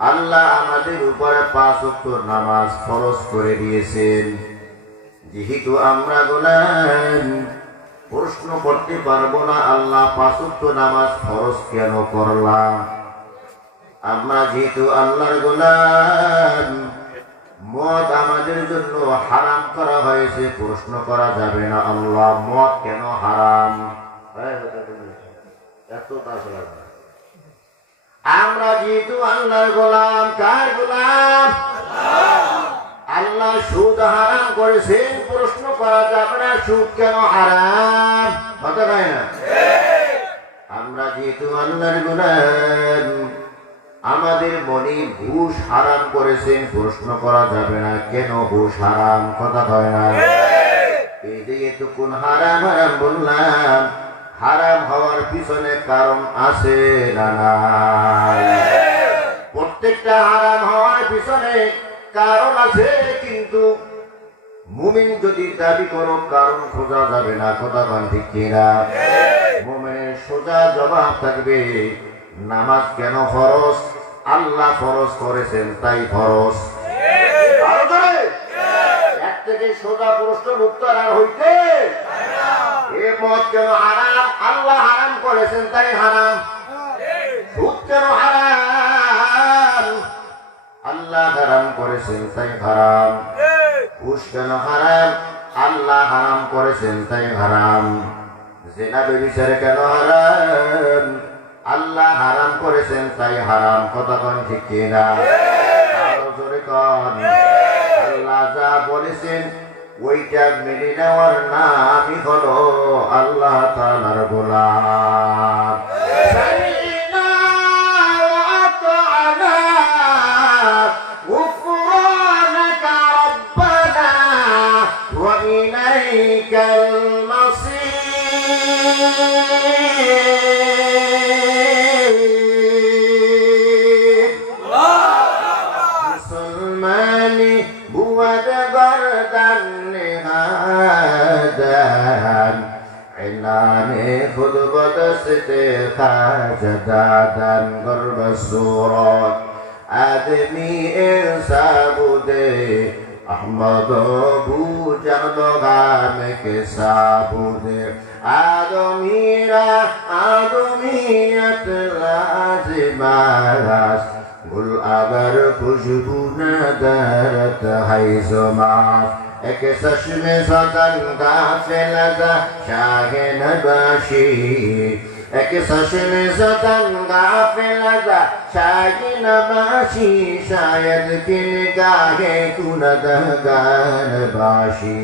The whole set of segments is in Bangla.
আল্লাহ আমাদের উপরে 5 ওয়াক্ত নামাজ ফরজ করে দিয়েছেন। যেহেতু আমরা গোলাম, প্রশ্ন করতে পারবো না আল্লাহ 5 ওয়াক্ত নামাজ ফরজ কেন করলাম। আমরা যেহেতু আল্লাহর গোলাম, মদ আমাদের জন্য হারাম করা হয়েছে, প্রশ্ন করা যাবে না আল্লাহ মদ কেন হারাম। এত আমরা যেহেতু আল্লাহর গোলাম, কার গোলাম? আল্লাহ সুদ হারাম করেছেন, প্রশ্ন করা যাবে না সুদ কেন হারাম। কথা হয় না? আমরা যেহেতু আল্লাহর গোলাম, আমাদের মনে ঘুষ হারাম করেছেন, প্রশ্ন করা যাবে না কেন ঘুষ হারাম। কথা হয় না? এই যে এতক্ষণ হারাম হারাম বললাম, হারাম হওয়ার পিছনে কারণ আছে না নাই? প্রত্যেকটা হারাম হওয়ার পিছনে কারণ আছে, কিন্তু মুমিন যদি দাবি করো কারণ খোঁজা যাবে না। কথা বল ঠিক কিনা? মুমিনের সোজা জবাব থাকবে, নামাজ কেন ফরজ? আল্লাহ ফরজ করেছেন তাই ফরজ। এক থেকে সোজা প্রশ্নের উত্তর আর হইতে এ মদ কেন হারাম? আল্লাহ হারাম করেছেন তাই হারাম। সুদ কেন হারাম? আল্লাহ হারাম করেছেন তাই হারাম। ঘুষ কেন হারাম? আল্লাহ হারাম করেছেন তাই হারাম। জিনা ব্যভিচার কেন হারাম? আল্লাহ হারাম করেছেন তাই হারাম। কথা কোন ঠিক কিনা? আরো জোরে কোন। আল্লাহ যা বলেছেন ওইটা মেনে নেওয়ার নামই হলো আল্লাহ তাআলার গোলাম। खुद बदस्ते खाजदादन गर्भ सूरत आदमी साबुदे अहमद भूजन गाम के साबुदे आदमीरा आदमियत लाजिमास गुल अगर खुशबू न दरत है समास एक चश्मे सदन गाफिल शाहे नबाशी एक चश्मे सदन गाफिल शाहे नबाशी शायद कि निगाहे कुनदगान बाशी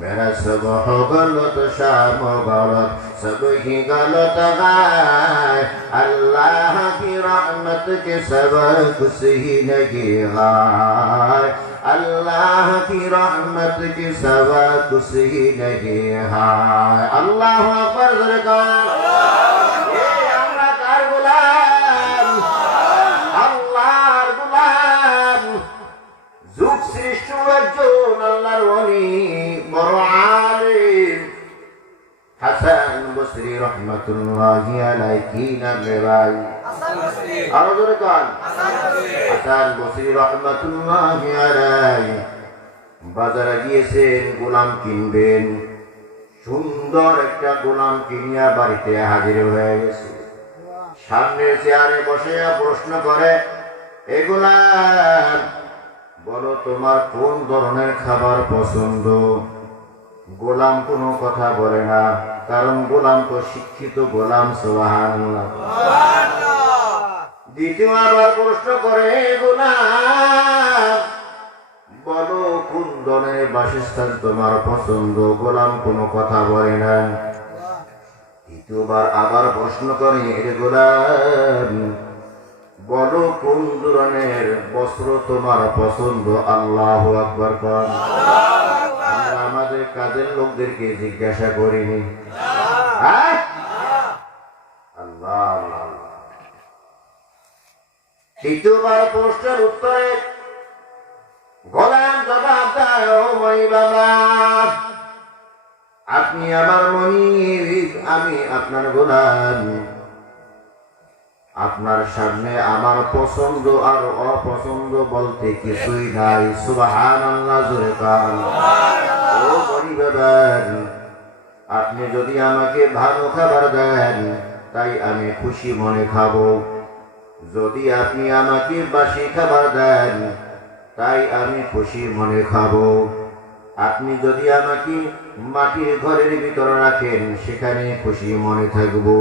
मेरा सब हो गलत शाम गलत सब ही गलत है अल्लाह की रहमत के सब कुछ ही नहीं है अल्लाह की रहमत की सवा कुछ ही नहीं है। अल्लाह अकबर सरकार ये আমরা কার গোলাম? আল্লাহর গোলাম। যুগ সৃষ্ট একজন আল্লাহর ওলি বড় আলিম হাসান বসরি রহমাতুল্লাহি আলাইহি কি নাম রে ভাই? হাসান বসরি। আরো জোরে কান। হাসান বসরি রহমাতুল্লাহি আলাইহি বাজারে গিয়েছেন গোলাম কিনবেন। সুন্দর একটা গোলাম কিনিয়া বাড়িতে হাজির হয়ে গেছে। সামনে চেয়ারে বসে প্রশ্ন করে, এ গোলাম বলো তোমার কোন ধরনের খাবার পছন্দ? গোলাম কোনো কথা বলে না, কারণ গোলাম তো শিক্ষিত গোলাম। সুবহানাল্লাহ। দ্বিতীয় আবার প্রশ্ন করে, গোলাম বলো কোন ধরনের বাসস্থান তোমার পছন্দ? গোলাম কোনো কথা বলে না। দ্বিতীয়বার আবার প্রশ্ন করে, গোলাম বলো কোন ধরনের বস্ত্র তোমার পছন্দ? আল্লাহু আকবার কর। আমরা আমাদের কাজের লোকদেরকে জিজ্ঞাসা করিনি। আল্লাহ আল্লাহ। তৃতীয়বার প্রশ্নের উত্তরে গোলাম জবাব দেয়, ও মই বাবা আপনি আমার মনিব, আমি আপনার গোলাম। আপনার সামনে আমার পছন্দ আর অপছন্দ বলতে কিছুই নাই। সুবহানাল্লাহ জোরে কান। ও গরিবের, আপনি যদি আমাকে ভালো খাবার দেন তাই আমি খুশি মনে খাবো। যদি আপনি আমাকে বাসি খাবার দেন তাই আমি খুশি মনে খাবো। আপনি যদি আমাকে মাটির ঘরের ভিতরে রাখেন সেখানে খুশি মনে থাকবো।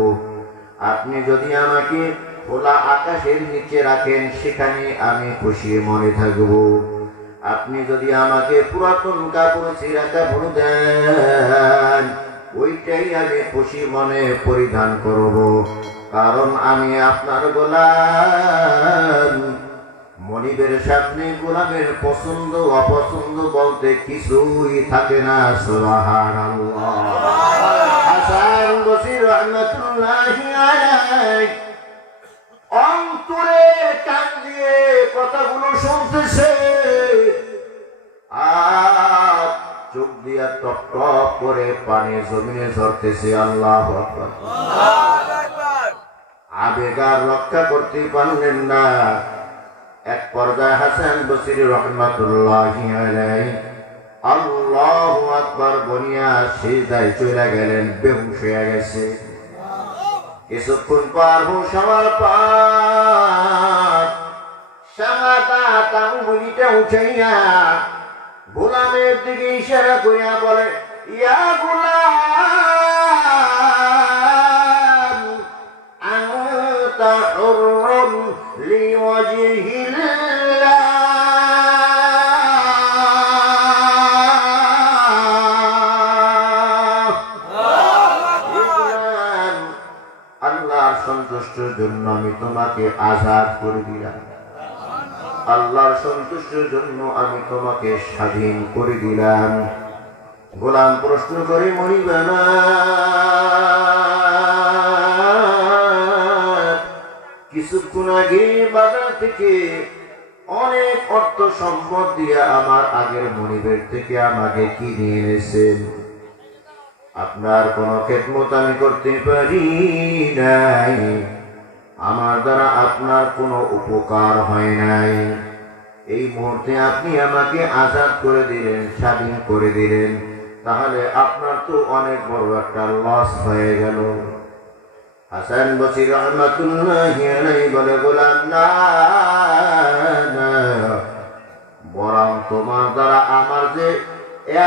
আপনি যদি আমাকে খোলা আকাশের নিচে রাখেন সেখানে আমি খুশি মনে থাকবো। আপনি যদি আমাকে পুরাতন কাপড় ছিঁড়া কাপড় দেন ওইটাই আমি খুশি মনে পরিধান করব, কারণ আমি আপনার গোলাম। মনিবের সামনে গোলামের পছন্দ অপছন্দ বলতে কিছুই থাকে না। সুবহানাল্লাহ। হাসান বসরি রাহমাতুল্লাহি আলাইহি অন্তরে কান দিয়ে কথাগুলো শুনতেছে আর চোখ দিয়া টপ টপ করে পানি জমিনে ঝরতেছে। আল্লাহু আকবার। আবেগ আর রক্ষা করতে পারলেন না। এক পর্যায়ে হাসান বসরি রাহমাতুল্লাহি আলাইহি আল্লাহু আকবার বনিয়া সিজদায় চলে গেলেন, বেহুশ হয়ে গেছে। কিছুক্ষণ পর হুঁশ হওয়ার পর সামাতা উঙ্গুলিটা উঠাইয়া গোলামের দিকে ইশারা করিয়া বলে, ইয়া গোলাম আনতা হুররুন লিওয়াজহিল্লাহ। আল্লাহর সন্তুষ্টির জন্য আমি তোমাকে আজাদ করে দিলাম। আল্লাহর সন্তুষ্টির জন্য আমি তোমাকে স্বাধীন করে দিলাম। গোলাম প্রশ্ন করে, মনিবানা কিছুক্ষণ আগে বাজার থেকে অনেক অর্থ সম্পদ দিয়ে আমার আগের মনিবের থেকে আমাকে কিনে এনেছেন। আপনার কোনো খেদমত আমি করতে পারি নাই, আমার দ্বারা আপনার কোনো উপকার হয় নাই। এই মুহূর্তে আপনি আমাকে আজাদ করে দিলেন, স্বাধীন করে দিলেন, তাহলে আপনার তো অনেক বড় একটা লস হয়ে গেল। হাসান বসরি রাহমাতুল্লাহি আলাইহি বলে, গোলাম না, বরং তোমার দ্বারা আমার যে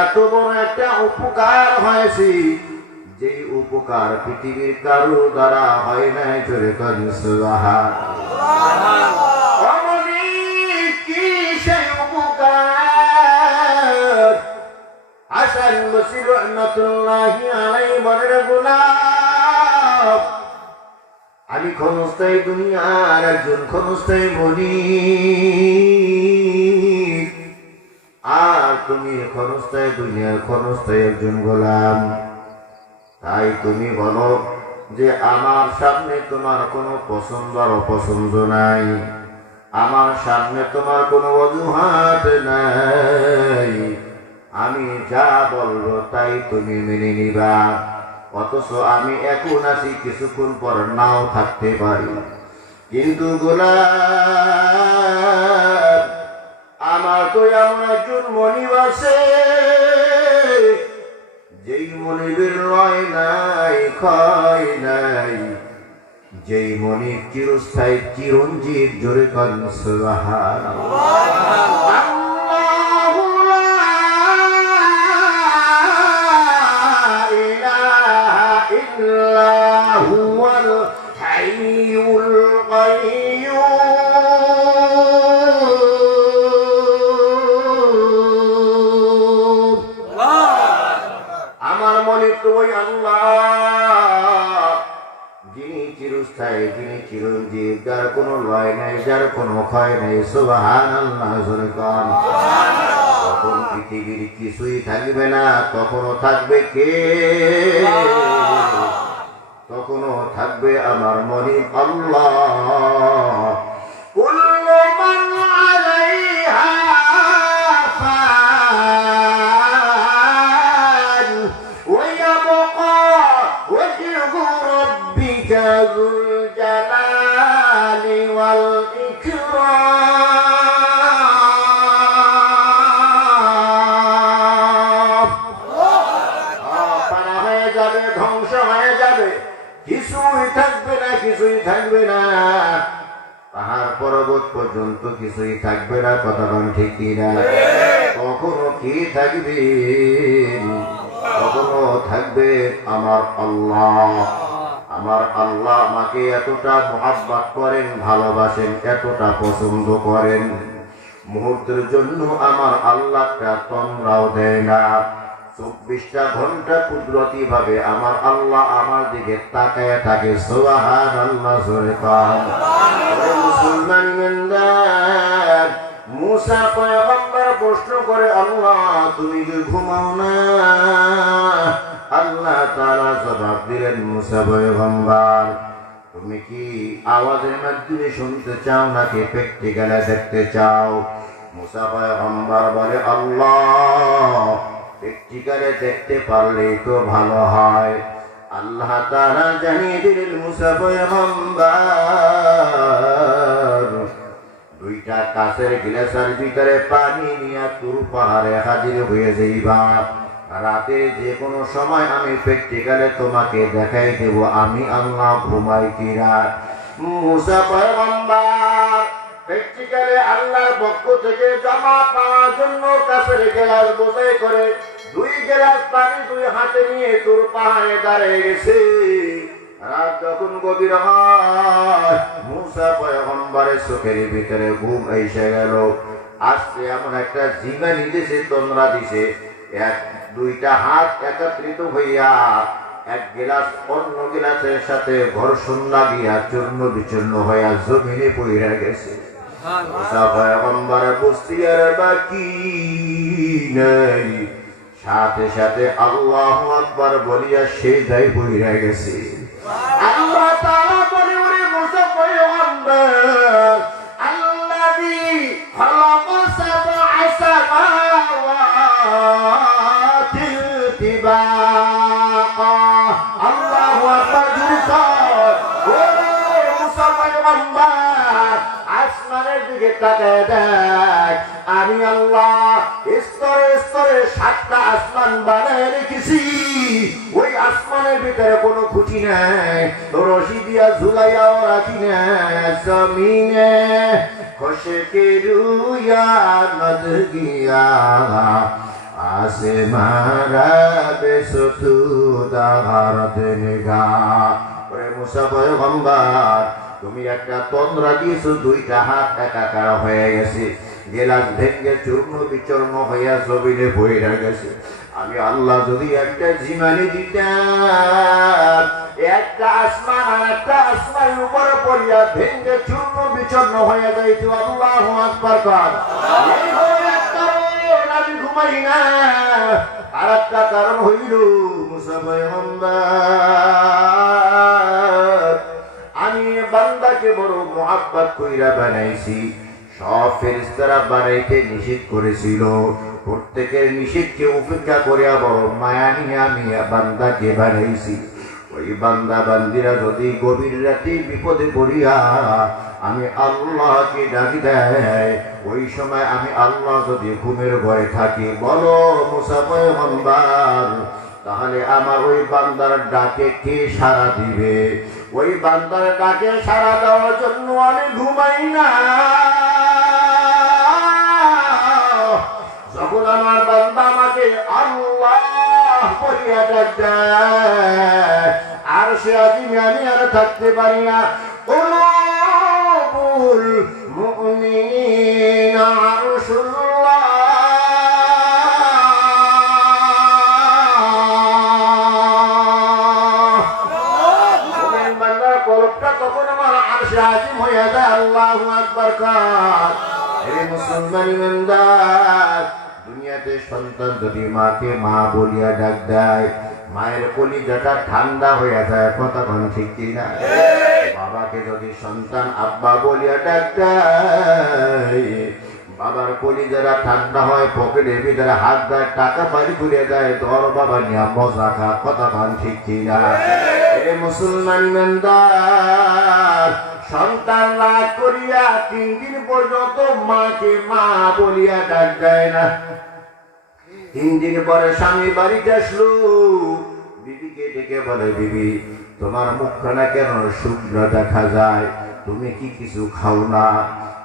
এত বড় একটা উপকার হয়েছে, যেই উপকার পৃথিবীর কারো দ্বারা হয় নাই। জোরে কান সুবহানাল্লাহ। কি সেই উপকার? হাসান বসরি রাহমাতুল্লাহি আলাইহি বলে, গোলাম আমি ক্ষণস্থায়ী দুনিয়ার একজন ক্ষণস্থায়ী মনিব, আর তুমি ক্ষণস্থায়ী দুনিয়ার ক্ষণস্থায়ী একজন গোলাম। তাই তুমি বলো যে আমার সামনে তোমার কোনো পছন্দ আর অপছন্দ নাই, আমার সামনে তোমার কোনো অজুহাত নাই। আমি যা বলবো তাই তুমি মেনে নিবা। অথচ আমি এখন আছি, কিছুক্ষণ পর নাও থাকতে পারি। কিন্তু গোলাম আমার তো এমন একজন মনিব আছে, যেই মনিবের লয় নাই ক্ষয় নাই, যেই মনিব চিরস্থায়ী চিরঞ্জীব। জোরে কান সুবহানাল্লাহ। আমার মনে তো ওই আল্লাহ, যিনি চিরস্থায়ী, যিনি চিরঞ্জীব, যার কোনো লয় নাই, যার কোনো ক্ষয় নাই। সুবহানাল্লাহ। তখন পৃথিবীর কিছুই থাকবে না, তখনও থাকবে কে? তখনও থাকবে আমার মনিব আল্লাহ। কুল্লু মান আলাইহা ফান ওয়া ইয়াবকা ওয়াজহু রাব্বিকা যুল জালাল থাকবে না, পাহাড় পর্বত পর্যন্ত কিছুই থাকবে না। কথা বল ঠিক কিনা? কখনো কি থাকবে? কখনো থাকবে আমার আল্লাহ। আমার আল্লাহ আমাকে এতটা মহাব্বত করেন, ভালোবাসেন, এতটা পছন্দ করেন, মুহূর্তের জন্য আমার আল্লাহটা তন্দ্রাও দেয় না। 24টা ঘন্টা কুদরতি ভাবে আমার আল্লাহ আমার দিকে তাকায় থাকে। সুবহানাল্লাহ, জোরে কান। মুসলমান ইমানদার, মুসা পয়গম্বর প্রশ্ন করে, আল্লাহ তুমি কি ঘুমাও না? আল্লাহ তাআলা জবাব দিলেন, মুসা পয়গম্বর তুমি কি আওয়াজের মাধ্যমে শুনতে চাও নাকি প্র্যাকটিক্যালে দেখতে চাও? মুসা পয়গম্বর বলে, আল্লাহ প্র্যাকটিক্যালে দেখতে পারলেই তো ভালো হয়। আল্লাহ তাআলা জানিয়ে দিলেন, মুসা পয়গম্বর দুইটা কাছের গ্লাসের ভিতরে পানি নিয়ে তুর পাহাড়ে হাজির হয়ে যাইবা। রাতের যে কোনো সময় আমি প্র্যাকটিক্যালে তোমাকে দেখাই দেব আমি আল্লাহ ঘুমাই কিনা। মুসা পয়গম্বর প্র্যাকটিক্যালে আল্লাহর পক্ষ থেকে জমা পাওয়ার জন্য কাছের গ্লাস বোঝাই করে 2 গ্লাস পানি 2 হাতে নিয়ে তুর পাহাড়ে দাঁড়িয়ে গেছে। রাত যখন গভীর হয়, মুসা পয়গম্বরের চোখের ভিতরে ঘুম এসে গেল। আজকে এমন একটা জিমানি দিছে, তন্দ্রা দিছে, 2টা হাত একত্রিত হইয়া এক গ্লাস অন্য গ্লাসের সাথে ঘর্ষণ লাগিয়া চূর্ণ বিচূর্ণ হইয়া জমিনে পড়ে গেছে। মুসা পয়গম্বর বুঝতে আর বাকি নাই, সাথে সাথে আল্লাহু আকবার বলিয়া সেজদায় পড়ে গেছে। আল্লাহ তাআলা বলে, ওরে মুসা পয়গম্বর, আল্লাযী খালাকা সাবআ সামাওয়াতি তিবাকা। আল্লাহু আকবার। ওরে মুসা পয়গম্বর আসমানের দিকে তাকায় দেখ, আমি আল্লাহ স্তরে স্তরে 7টা আসমান বানায় রেখেছি। ওই আসমানের ভিতরে কোনো খুঁটি নাই, রশি দিয়া ঝুলাইয়াও রাখি নাই। জমিনে খসে কে রুয়া নদ গিয়া আসে মারা বেসতু দাহারত নিগা। ওরে মুসা পয়গম্বর তুমি একটা তন্দ্রা দিয়েছো, 2টা হাত একাকার হয়ে গেছে, গেলাস ভেঙ্গে চূর্ণ বিচূর্ণ হইয়া জমিনে পড়ে গেছে। আমি আল্লাহ যদি একটা জিমানি দিতাম, একটা আসমান আর একটা আসমানের উপরে পড়িয়া ভেঙ্গে চূর্ণ বিচূর্ণ হয়ে যাইত। আল্লাহু আকবার কর। এই হলো একটা কারণ আমি ঘুমাই না। আর একটা কারণ হইল মুসা পয়গম্বর আমি বান্দাকে বড় মুহাব্বত কইরা বানাইছি। সব ফেরেশতারা বানাইতে নিষেধ করেছিল, প্রত্যেকের নিষেধকে উপেক্ষা করিয়া বড় মায়া নিয়ে আমি বান্দাকে বানাইছি। ওই বান্দা বান্দিরা যদি গভীর রাতে বিপদে পড়িয়া আমি আল্লাহকে ডাকি দেয়, ওই সময় আমি আল্লাহ যদি ঘুমের ঘরে থাকি, বলো মুসা পয়গম্বর তাহলে আমার ওই বান্দার ডাকে কে সাড়া দিবে? ওই বান্দার ডাকে সাড়া দেওয়ার জন্য আমি ঘুমাই না। যখন আমার বান্দা আমাকে আল্লাহ বলিয়া ডাক দেয়, আর সে আজিমে আমি আর থাকতে পারি না। কুলুবুল মুমিনিনা আরশুল্লাহ। মুমিন বান্দার কলবটা তখন আমার আরশে আজিম হয়ে যায়। আল্লাহু আকবার কার। হে মুসলমান ইমানদার, দুনিয়াতে সন্তান যদি মাকে মা বলিয়া ডাক দেয়, মায়ের কলিজাটা ঠান্ডা হয়ে যায়। কথা কোন ঠিক কিনা? বাবাকে যদি সন্তান আব্বা বলিয়া ডাক দেয়, বাবার কলিজাটা ঠান্ডা হয়, পকেটের ভিতরে হাত দেয়, টাকা বাড়ি ঘুরে যায়, তোর বাবা নিয়ে মজা খা। কথা কোন ঠিক কিনা? হে মুসলমান ইমানদার, সন্তান রাগ করিয়া 3 দিন পর্যন্ত মাকে মা বলিয়া ডাক দেয় না। 3 দিন পরে স্বামী বাড়িতে আসলো, বিবিকে ডেকে বলে, বিবি তোমার মুখখানা কেন শুকনো দেখা যায়, তুমি কি কিছু খাও না?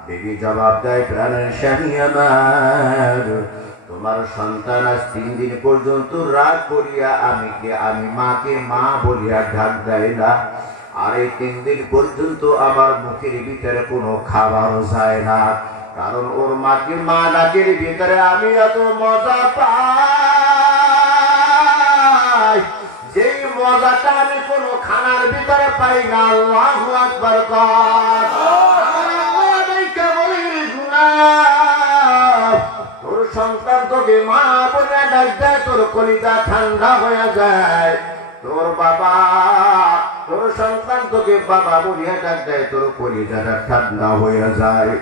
বিবি জবাব দেয়, প্রাণের স্বামী আমার, তোমার সন্তান আজ 3 দিন পর্যন্ত রাগ করিয়া আমি মাকে মা বলিয়া ডাক দেয় না, আর এই 3 দিন পর্যন্ত আমার মুখের ভিতরে কোনো খাবার যায় না, কারণ ওর মাকে মা ডাকের ভিতরে আমি এত মজা পাই, যেই মজাটা আমি কোনো খানার ভিতরে পাই না। আল্লাহু আকবার কর। তোর সন্তান তোকে মা বলে ডাক দেয়, তোর কলিজা ঠান্ডা হয়ে যায়। তোর বাবা, তোর সন্তান তোকে বাবা বলিয়া ডাক দেয়, তোর কলিজাটা ঠান্ডা হয়ে যায়।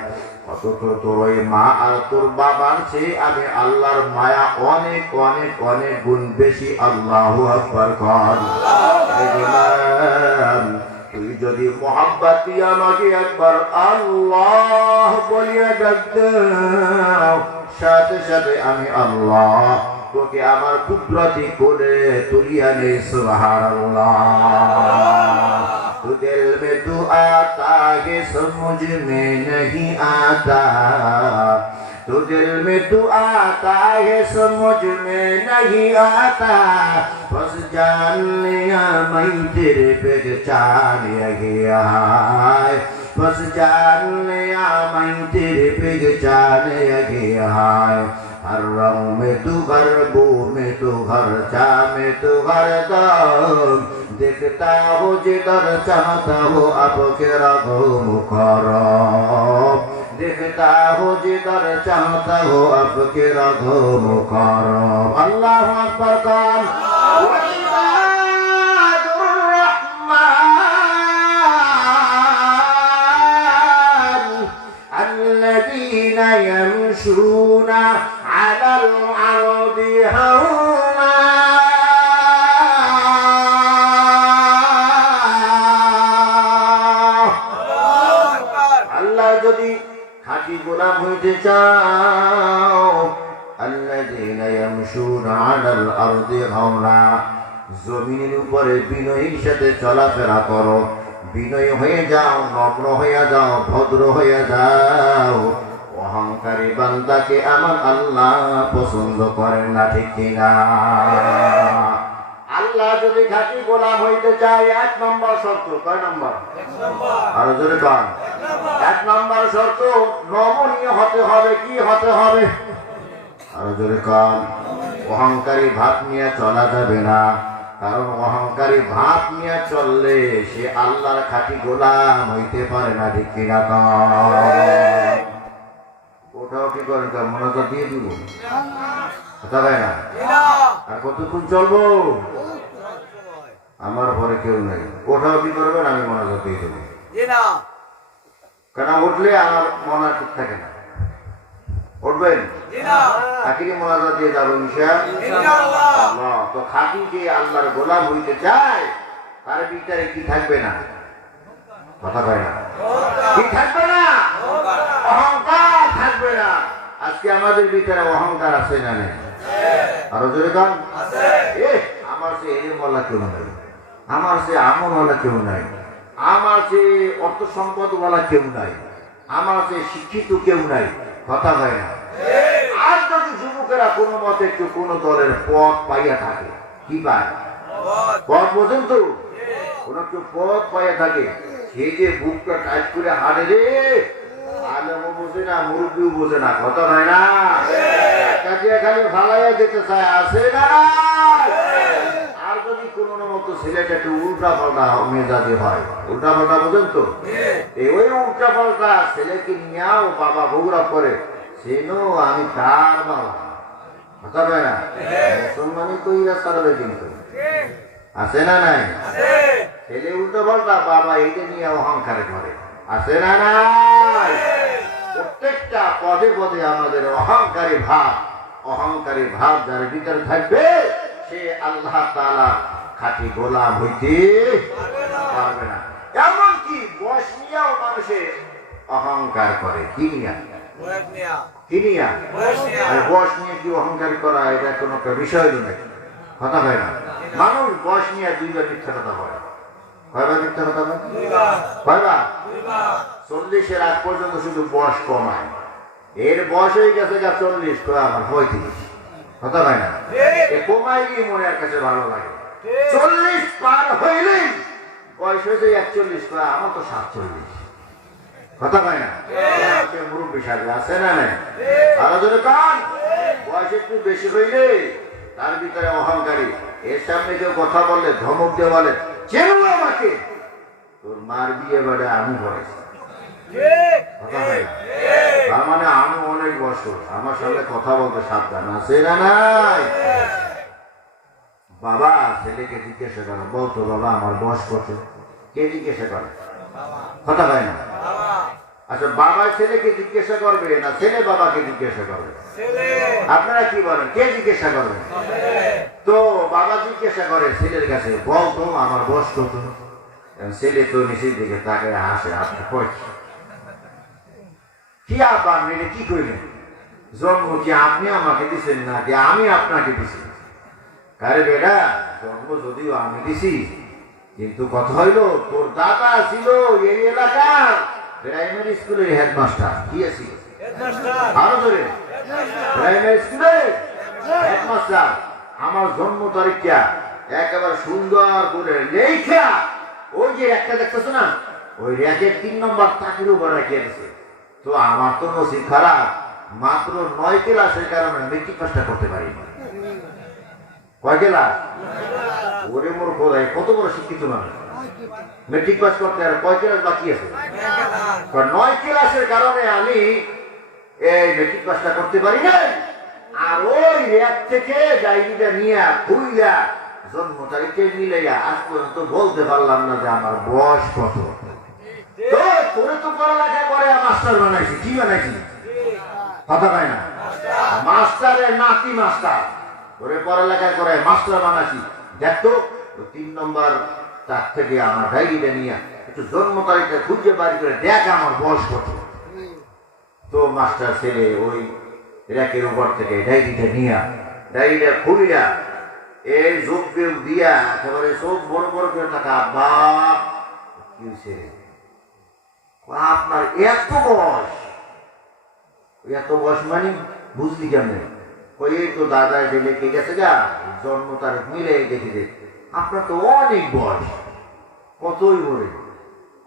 অথচ তোর ওই মা আর তোর বাবার চেয়ে আমি আল্লাহর মায়া অনেক অনেক অনেক গুণ বেশি। আল্লাহু আকবার কর। তুই যদি মোহাব্বত দিয়ে আমাকে একবার আল্লাহ বলিয়া ডাক দাও, সাথে সাথে আমি আল্লাহ তোকে আমার কুদরতি করে তুলিয়া নেই। সুবহানাল্লাহ। तू दिल में तू आता है समझ में नहीं आता, तू दिल में तू आता है समझ में नहीं आता, बस जान लिया मैं तेरे पहचान गया है, बस जान लिया मैं तेरे पहचान गया है। हर रंग में तू हर बू में तू हर चा में तू हर दम, देखता हो जिधर चाहता हो अब के रखो मुकरम, देखता हो जिधर चाहता हो अब के रखो मुकरम। अल्लाह अकबर कौन? الذين يمشون على الأرض هونا আল্লাহ যদি খাঁটি গোলাম হইতে চাও, الذين يمشون على الأرض هونا, জমিনের উপরে বিনয়ের সাথে চলাফেরা করো, বিনয় হয়ে যাও, নম্র হয়ে যাও, ভদ্র হয়ে যাও। অহংকারী বান্দাকে আমার আল্লাহ পছন্দ করেন না, ঠিক কিনা? আল্লাহ যদি খাঁটি গোলাম হইতে চায়, 1 নম্বর শর্ত। কয় নম্বর? আরো জোরে বল। 1 নম্বর শর্ত, নমনীয় হতে হবে। কি হতে হবে? আরো জোরে কন। অহংকারী ভাব নিয়ে চলা যাবে না, কারণ অহংকারী ভাব নিয়ে চললে সে আল্লাহর খাঁটি গোলাম হইতে পারে না, ঠিক কিনা? ওটাও কি করেন? মনোযোগ দিয়ে দিব কথা হয় না? আর কতক্ষণ চলবো? আমার পরে কেউ নাই। ওটাও কি করবেন? আমি মনোযোগ দিয়ে দেবো। কেন উঠলে আমার মনে ঠিক থাকে না। উঠবেন? আখিরি মোনাজাত দিয়ে যাবো ইনশাআল্লাহ। তো খাঁটি যে আল্লাহর গোলাম হইতে চায়, তার ভিতরে কি থাকবে না? কথা কয় না? কি থাকবে না? অহংকার থাকবে না। আজকে আমাদের ভিতরে অহংকার আছে না নেই? আরো জোরে কান। আমার সে এলেমওয়ালা কেউ নাই, আমার সে আমলওয়ালা কেউ নাই, আমার সে অর্থ সম্পদওয়ালা কেউ নাই, আমার সে শিক্ষিত কেউ নাই। কথা হয় না? আর যদি যুবকেরা কোনো মতে একটু কোনো দলের পথ পাইয়া থাকে, কি পায়? পথ বোঝেন তো? কোন একটু পথ পাইয়া থাকে, সে যে বুকটা টাইট করে হারে রে, আলেমও বোঝে না, মুরব্বীও বোঝে না। কথা হয় না? খালি ফালাইয়া যেতে চায়, আছে না? আর যদি কোন মতো ছেলেটা একটু উল্টা পাল্টা মেজাজে হয়, উল্টা পাল্টা বোঝেন তো? ওই উল্টা পাল্টা ছেলেকে নিয়েও বাবা বগুড়া করে, সেনো আমি তার বাবা। কথা হয় না? মুসলমানই কইরা সারবে কিন্তু, আছে না নাই? ছেলে উল্টো পাল্টা, বাবা এইটা নিয়ে অহংকার করে, আছে না নাই? প্রত্যেকটা পদে পদে আমাদের অহংকারী ভাব যার ভিতরে থাকবে, সে আল্লাহ তাআলা খাঁটি গোলাম হইতে পারবে না। এমনকি বয়স নিয়েও মানুষের অহংকার করে। কি নিয়া? বয়স নিয়ে কি অহংকার করা, এটা কোনো বিষয় নয়। কথা হয় না? মানুষ বয়স নিয়ে 2বার মিথ্যা কথা বলে। কয়বার মিথ্যা কথা বলে? কয়বার? 40-এর আগ পর্যন্ত শুধু বয়স কমায়, এর বয়স হয়ে গেছে 40, আমার 35, কথা হয় না, কমাই গিয়ে মনের কাছে ভালো লাগে। 40 পার হইলেই বয়স হয়েছে 41, আমার তো 47, কথা হয় না, মুরব্বী সাজে আছে না নাই? আরো জোরে কান। বয়স একটু বেশি হইলে তার ভিতরে অহংকারী, এর সামনে কেউ কথা বললে ধমক দিয়ে বলে চেনো আমাকে, তোর মার বিয়ে বাড়ে আমি করেছি, কথা হয় না। তার মানে আমি অনেক বছর আমার সামনে কথা বলতে সাবধান, আছে না নাই? বাবা ছেলেকে জিজ্ঞাসা করো, বলতো বাবা আমার বয়স কত, কে জিজ্ঞাসা করে? কথা হয় না। আচ্ছা, বাবা ছেলেকে জিজ্ঞাসা করবে না ছেলে বাবাকে জিজ্ঞাসা করবে? আপনারা কি বলেন, কে জিজ্ঞাসা করবে? তো বাবা জিজ্ঞাসা করে ছেলের কাছে, বলতো আমার বয়স কত? ছেলে তো নিচের দিকে তাকে হাসে, আপনি কি আবার মেরে কি কইলেন? জন্ম কি আপনি আমাকে দিচ্ছেন নাকি আমি আপনাকে দিছি? আরে বেটা, জন্ম যদিও আমি দিছি, কিন্তু কথা হইলো তোর দাদা ছিল এই এলাকার প্রাইমারি স্কুলের হেডমাস্টার। কি আছিল? আরো ধরে প্রাইমারি স্কুলের হেডমাস্টার। আমার জন্ম তারিখটা একেবারে সুন্দর করে লেখা ওই যে একটা দেখতেছো না, ওই র্যাকের 3 নম্বর তাকের উপর রেখে দিছে। তো আমার তো নসিব খারাপ, মাত্র 9 ক্লাসের কারণে মেট্রিক পাসটা করতে পারি। কয় ক্লাস? ওরে মোর খোদাই, কত বড় শিক্ষিত মানুষ, মেট্রিক পাস করতে আর কয় ক্লাস বাকি আছে? 9 ক্লাসের কারণে আমি এই মেট্রিক পাসটা করতে পারি না। আর ওই র্যাক থেকে ডায়েরিটা নিয়ে খুইলা জন্ম তারিখে মিলাইয়া আজ পর্যন্ত বলতে পারলাম না যে আমার বয়স কত। তো তোরে তো পড়ালেখা করে মাস্টার বানাইছি, কি বানাইছি? কথা পায় না, মাস্টারের নাতি মাস্টার, ওরে পড়ালেখা করে মাস্টার বানাইছি। দেখতো 3 নম্বর তার থেকে আমার ডায়েরিটা নিয়ে একটু জন্ম তারিখটা খুঁজে বাড়ি করে দেখ আমার বয়স কত। তো মাস্টার ছেলে ওই র্যাকের উপর থেকে ডায়েরিটা নিয়ে ডায়েরিটা খুলিয়া এই যোগ বিয়োগ দিয়া একেবারে চোখ বড় বড় করে থাকা, আব্বা কি হয়েছে আপনার এত বয়স? এত বয়স মানে বুঝলি কেমন? ওই তো দাদা যে লেখে গেছে গা, জন্ম তারিখ মিলে দেখি যে আপনার তো অনেক বয়স। কতই বলে?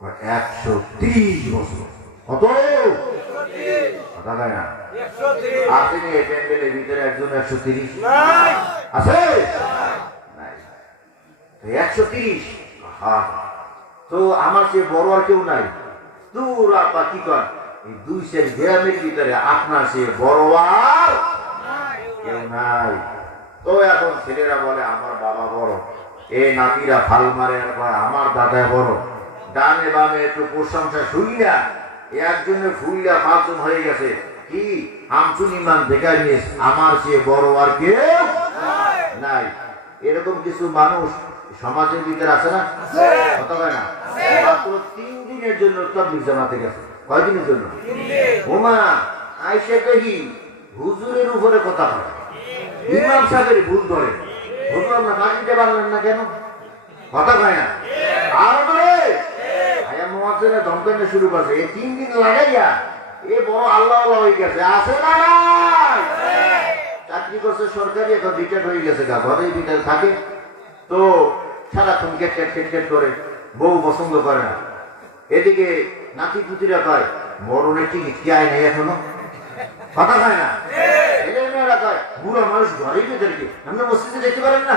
130 বছর। কত? কথা কয় না। আসেনি এই প্যান্ডেলের ভিতরে একজন 130 আছে? 130। তো আমার চেয়ে বড় আর কেউ নাই? দূর আপা কি কর, এই 200 গ্রামের ভিতরে আপনার চেয়ে বড় আর কেউ নাই। তো এখন ছেলেরা বলে আমার বাবা বড়, এই নাতিরা ফাল মারে আমার দাদা বড়। ডানে বামে একটু প্রশংসা শুইলা একজনে ফুইলা 5 জন হয়ে গেছে। কি আমচুন ইমান দেখা নিয়েছে, আমার চেয়ে বড় আর কেউ নাই। এরকম কিছু মানুষ সমাজের ভিতরে আছে না? কথা হয় না। মাত্র 3 দিনের জন্য তাবলীগ জামাতে গেছে। কয়দিনের জন্য? ওমা আইসা দেখি হুজুরের উপরে কথা বলে, ইমাম সাহেবের ভুল ধরে। হুজুর আমরা কাজ দিতে পারলেন না কেন? কথা কয় না। আর ধরে আয়া মুয়াজ্জিনে ধমকানো শুরু করছে। এই 3 দিন লাগাইয়া এ বড় আল্লাহ আল্লাহ হয়ে গেছে। আছে না নাই? চাকরি করছে সরকারি, এখন রিটায়ার হয়ে গেছে, ঘরে রিটায়ার থাকে। তো সারাক্ষণ কেট করে, বউ পছন্দ করে না। এদিকে নাতি পুতিরা কয় মরণের টিকিট কি আয় নাই এখনো? কথা হয় না। ছেলেমেয়েরা কয় বুড়া মানুষ ঘরেই বেঁধে, আমরা মসজিদে দেখতে পারেন না?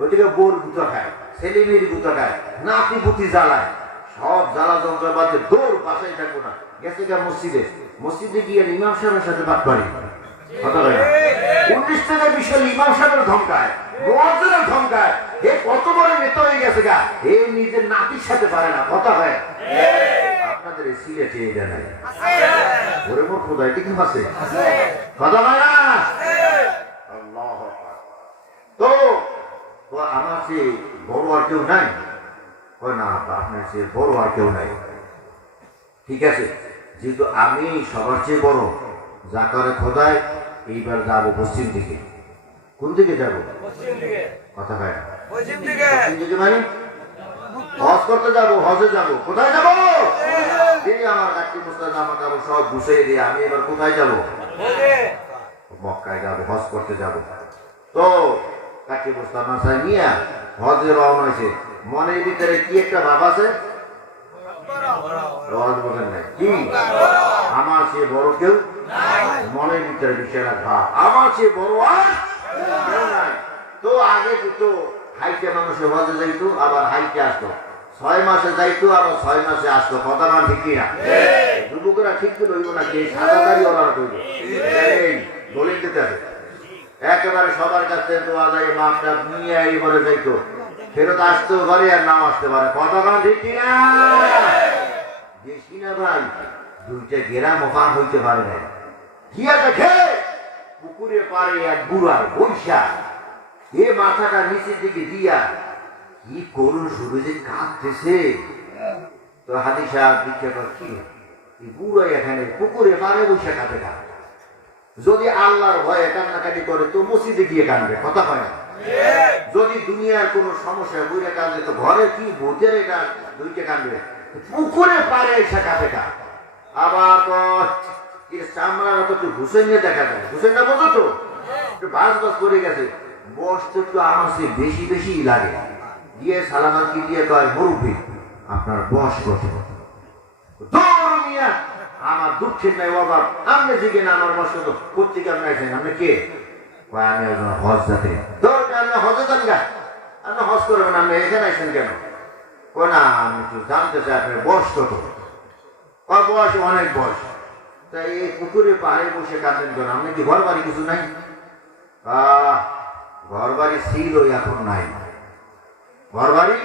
ওইদিকে বোর গুতা খায়, ছেলে মেয়ের গুতা খায়, নাতি পুতি জ্বালায়, সব জ্বালা যন্ত্র বাদে দৌড়, বাসায় থাকবো না। গেছে গা মসজিদে গিয়ে ইমাম সাহেবের সাথে বাদ পারি। কথা হয় না। 19 টাকা বিষয় ইমাম সাহেবের ধমকায়, মুয়াজ্জিনের ধমকায়। এ কত বড় নেতা হয়ে গেছে গা, এ নিজের নাতির সাথে পারে না। কথা হয়। আপনাদের এই সিলেটে এটা নাই? ওরে মোর খোদাই ঠিক আছে। কথা হয় না। আল্লাহু আকবার। তো আমার চেয়ে বড় আর কেউ নাই? কয় না আপনার চেয়ে বড় আর কেউ নাই। ঠিক আছে, যেহেতু আমি সবার চেয়ে বড়, যা করে খোদায় এইবার যাবো পশ্চিম দিকে। কোন দিকে যাবো? কথা হয় না। পশ্চিম দিকে মানে হজ করতে যাবো, হজে যাবো। কোথায় যাবো? তিনি আমার কাকি মুস্তাদ জামা কাপড় সব গুছিয়ে দিয়ে আমি এবার কোথায় যাবো? মক্কায় যাবো, হজ করতে যাবো। তো কাকি মুস্তাদ মাসায় নিয়ে হজে রওনা হয়েছে। মনের ভিতরে কি একটা ভাব আছে? কি আমার চেয়ে বড় কেউ মনের ভিতরে বিশাল ভাব, আমার চেয়ে বড় আর কেউ নাই। তো আগে তো হাইটে মানুষের হজে যাইতো, আবার হাইটে আসতো, 6 মাসে যাইতো, আবার 6 মাসে আসতো। কথা না ঠিক না? যুবকেরা ঠিক তো রইব না, কে সাদা দাড়ি ওরা করবে দলিল দিতে হবে। একেবারে সবার কাছে দোয়া যায়, মাপটা নিয়ে এইবারে যাইতো, ফেরত আসতেও পারে আর নাও আসতে পারে। কথা না ঠিক না? বেশি না ভাই, 2টা গ্রাম ওখান হইতে পারে না। গিয়া দেখে পুকুরে পারে এক বুড়ার বৈশা, এ মাথাটা নিচের দিকে দিয়া কি করুন শুরু যে কাঁদতেছে। তো হাদি সাহেব দীক্ষা কর, কি বুড়ো এখানে পুকুরে পারে বৈশা কাঁদে না? যদি আল্লাহর ভয়ে কান্নাকাটি করে তো মসজিদে গিয়ে কাঁদবে। কথা হয় না? যদি দুনিয়ার কোন সমস্যা বইরে কাঁদবে তো ঘরে কি ভূতের এটা 2টা কাঁদবে, পুকুরে পারে এসে কাঁদে না। আবার চামড়ার তো একটু ঘুষে নিয়ে দেখা যায়, ঘুষে না বোঝো তো, একটু বাস বাস করে গেছে, বস তো একটু আমার সে বেশি বেশি লাগে। গিয়ে সালামার কি দিয়ে কয়, মুরব্বী আপনার বস কত? আমার দুঃখের নাই অভাব, আপনি জিগে না আমার বস কত? পত্রিকা আপনি আছেন, আপনি কে? আমি একজন হজ যাত্রী। আপনি হজে যান গা, আপনি হজ করবেন, আপনি এখানে আছেন কেন? না আমি তো জানতে চাই আপনার বয়স কত? বয়স অনেক বয়স। তাই এই পুকুরে পাহাড়ে বসে কাঁদেন কেন? আপনি কি ঘর বাড়ি কিছু নাই? ঘর বাড়ি ছিল, এখন নাই। ঘর বাড়ি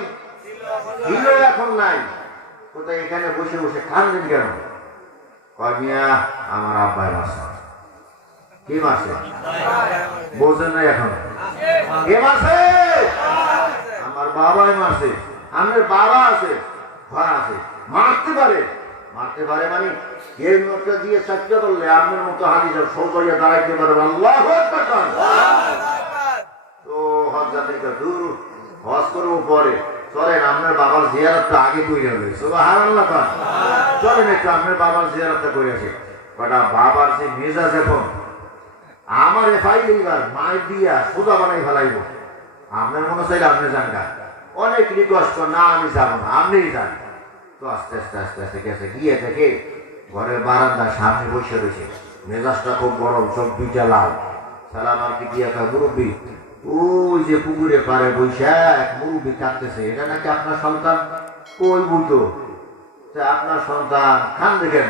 ছিল, এখন নাই। কোথায় এখানে বসে বসে কাঁদেন কেন? মিয়া আমার আব্বাই মাসে। কি মাসে? বোঝেন না এখন? কে মাসে? আমার বাবাই মাসে। আমার বাবা আছে, ঘর আছে, মারতে পারে। মারতে পারে মানে এই নোটটা দিয়ে চাকরি করলে আপনার মতো হাদিসের সৌজরিয়া দাঁড়াইতে পারবে। আল্লাহু আকবার। তো হজ যাত্রীটা দূর হজ করবো পরে, চলেন আপনার বাবার জিয়ারতটা আগে করে হবে। সুবহানাল্লাহ। চলেন একটু আপনার বাবার জিয়ারতটা করে আসি। কটা বাবার যে মেজাজ এখন আমার ফাইবার মায়ের দিয়া সোজা বানাই ফেলাইব। আপনার মনে চাইলে আপনি যান গা, অনেক রিকোয়েস্ট কর, না আমি যাবো না, আপনিই যান। তো আস্তে আস্তে আস্তে আস্তে গেছে, গিয়ে দেখে ঘরের বারান্দার সামনে বসে রয়েছে, মেজাজটা খুব গরম, চোখ 2টা লাল। সালাম আর কি দিয়ে কয়, মুরব্বী ওই যে পুকুরে পারে বৈশাখ মুরব্বী কাঁদতেছে, এটা নাকি আপনার সন্তান? কই বুঝতো আপনার সন্তান কান্দে কেন?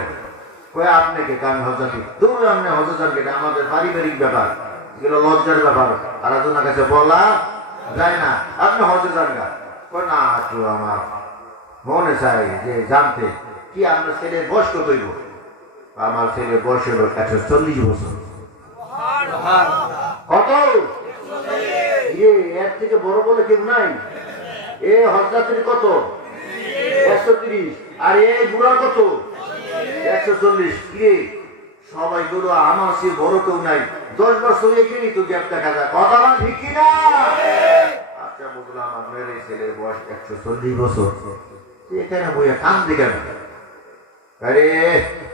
কয়ে আপনাকে আমি হজাতি। দূর আপনি হজার কেটে, আমাদের পারিবারিক ব্যাপার, এগুলো লজ্জার ব্যাপার, আর একজনের কাছে বলা যায় না। আপনি হজে যান গা। না একটু আমার মনে চাই যে জানতে, কি আপনার ছেলের বয়স কত হইব? আমার ছেলের বয়স হলো 140 বছর। কত? এর থেকে বড় বলে কেউ নাই। এ হজযাত্রীর কত? 130। আর এই বুড়ার কত? 140। কি সবাই গুলো আমার সে বড় কেউ নাই। 10 বছর এখানেই তো গ্যাপ দেখা যায়। কথা না ঠিক কিনা? আচ্ছা বুঝলাম আপনার এই ছেলের বয়স 140 বছর, এখানে বইয়া কান্দে কেন? আরে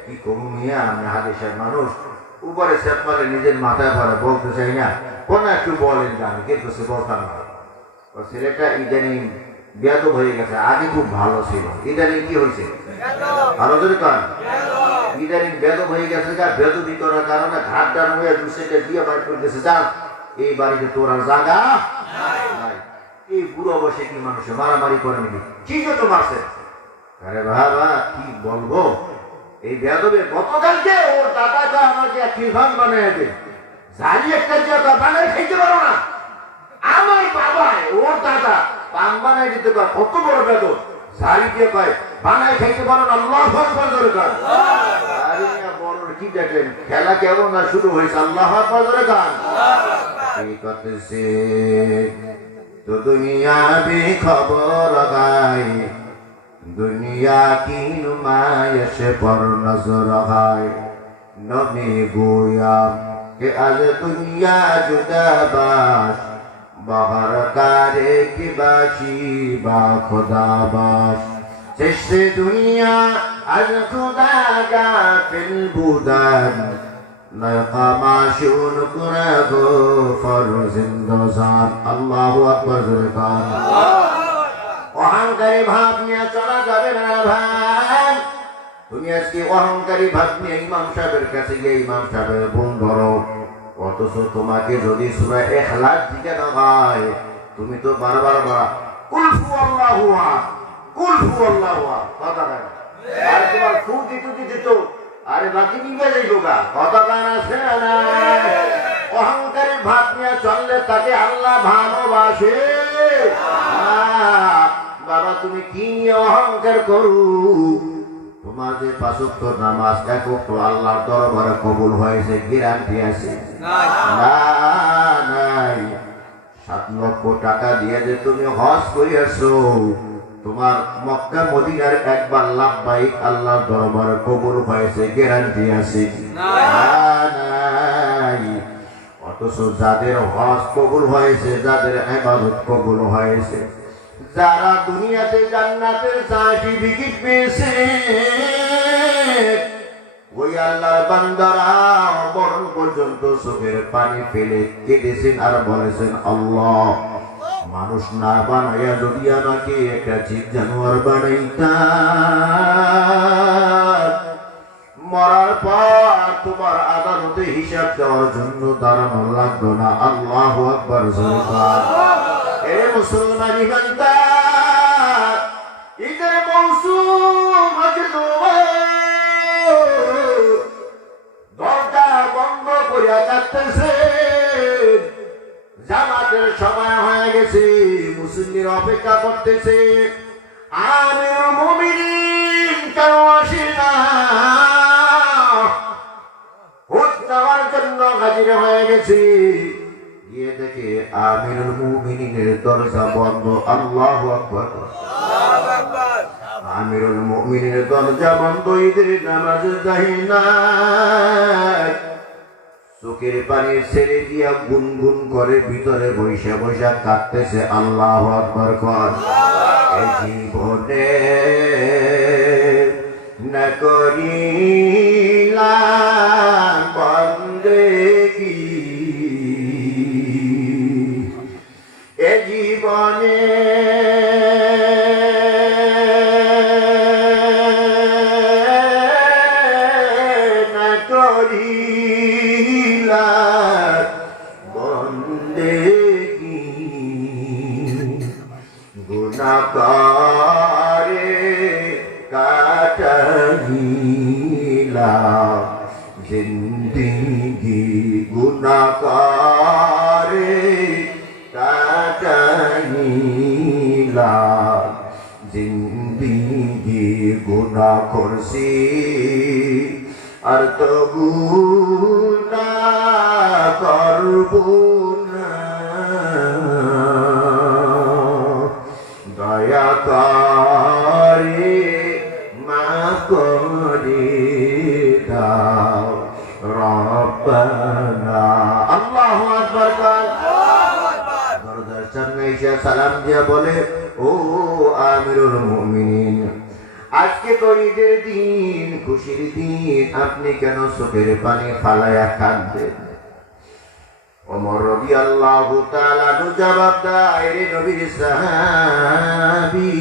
কি করুন মিয়া, আমি হাদিসের মানুষ, উপরে সেট মারে নিজের মাথায় ভরে বলতে চাই না, কোন একটু বলেন যে আমি কিন্তু সে বলতাম না। ও ছেলেটা ইদানিং বেয়াদব হয়ে গেছে, আগে খুব ভালো ছিল, ইদানিং কি হয়েছে? ভালো যদি কান ইদানিং বেদব হয়ে গেছে। যা বেদবি করার কারণে ঘাট ডান হয়ে দুসেটা দিয়ে বাইর করে দিয়েছে, যান এই বাড়িতে তোর আর জায়গা নাই। এই বুড়ো বসে কি মানুষে মারামারি করে নাকি? কি জন্য মারছে? আরে বাবা কি বলবো, এই বেদবে গতকালকে ওর দাদাটা আমাকে খিলফান বানিয়ে দেয়, জালি একটা জায়গা বানাই খাইতে পারো না। আমার বাবা ওর দাদা পান বানাই দিতে পারে, কত বড় বেদব, জালি দিয়ে পায় বানাই খাইতে পারো না। আল্লাহু আকবার দরকার। আরে বড় কি দেখলেন, খেলা কেমন না শুরু হয়েছে? আল্লাহু আকবার দরকার। এই করতেছে তো দুনিয়া भी खबर गाय, दुनिया की नुमाइश पर नजर है। नबी गोया कि आज दुनिया जुदा बाश, बाहर कारे की बाशी बा खुदा बाश चश्ते दुनिया आज खुदा का फिल बुदान नयका माशून कुरागो फर जिंदोजान अल्लाहु अकबर ज़ुल्कान অহংকারী ভাব নিয়ে চলা যাবে না ভাই। তুমি আজকে অহংকারী ভাব নিয়ে ইমাম সাহেবের কাছে গিয়ে ইমাম সাহেবের বোন ধরো, অথচ তোমাকে যদি সূরা ইখলাস জিজ্ঞাসা হয় তুমি তো বারবার বলা কুল হুয়াল্লাহু আহাদ কুল হুয়াল্লাহু আহাদ কথা বলে আর তোমার ফু দিত আরে বাকি নিবে যাইবো গা কথা গান আছে না। অহংকারী ভাব নিয়ে চললে তাকে আল্লাহ ভালোবাসে বাবা। তুমি কি নিয়ে অহংকার করু? তোমার যে ৫ ওয়াক্ত নামাজ এক ওয়াক্ত আল্লাহর দরবারে কবুল হয়েছে গ্যারান্টি আছে? নাই। ৭ লক্ষ টাকা দিয়ে যে তুমি হজ করিয়াছো, তোমার মক্কা মদিনার একবার লাব্বাইক আল্লাহর দরবারে কবুল হয়েছে গ্যারান্টি আছে? নাই। অথচ যাদের হজ কবুল হয়েছে, যাদের ইবাদত কবুল হয়েছে, যারা দুনিয়াতে জান্নাতের সার্টিফিকেট পেয়েছে, ওই আল্লাহর বান্দারা মরণ পর্যন্ত চোখের পানি ফেলে কেঁদেছেন আর বলেছেন আল্লাহ মানুষ না বানাইয়া যদি আমাকে একটা জীব জানোয়ার বানাইতা, মরার পর তোমার আদালতে হিসাব দেওয়ার জন্য দাঁড়ানো লাগতো না। আল্লাহু আকবার জোরদার। এ মুসলমান ইমানদার, ঈদের মৌসুম আজ দরজা বন্ধ করিয়া যাচ্ছে, জামাতের সময় হয়ে গেছে, মুসল্লির অপেক্ষা করতেছে। আমিরুল মুমিনিন কেন আসে না? ভোট দেওয়ার জন্য হাজির হয়ে গেছে, গিয়ে দেখে আমিরুল মুমিনিনের দরজা বন্ধ। আল্লাহু আকবার। আমিরুল মুমিনিনের দরজা বন্ধ, ঈদের নামাজ যাই না, চোখের পানি ছেড়ে দিয়া গুনগুন করে ভিতরে বৈশা বৈশা কাঁদতেছে। আল্লাহু আকবার কর। এই জীবনে না করিলাম বন্দেগী, এ জীবনে না করিলাম বন্দেগী, গুনাহ করে কাটাইলাম জিন্দেগি, গুনাহ করে কাটাইলাম জিন্দেগি, গুনাহ করছি আর তো গুনাহ করব না, দয়া করে মাফ করে দাও রব্বানা। আল্লাহু আকবার। দরজার সামনে এসে সালাম দিয়া বলে ও আমিরুল মুমিনিন, আজকে তো ঈদের দিন, খুশির দিন, আপনি কেন চোখের পানি ফালাইয়া কাঁদবেন? ওমর রাদিয়াল্লাহু তাআলা জবাব দেয়, রে নবীর সাহাবী,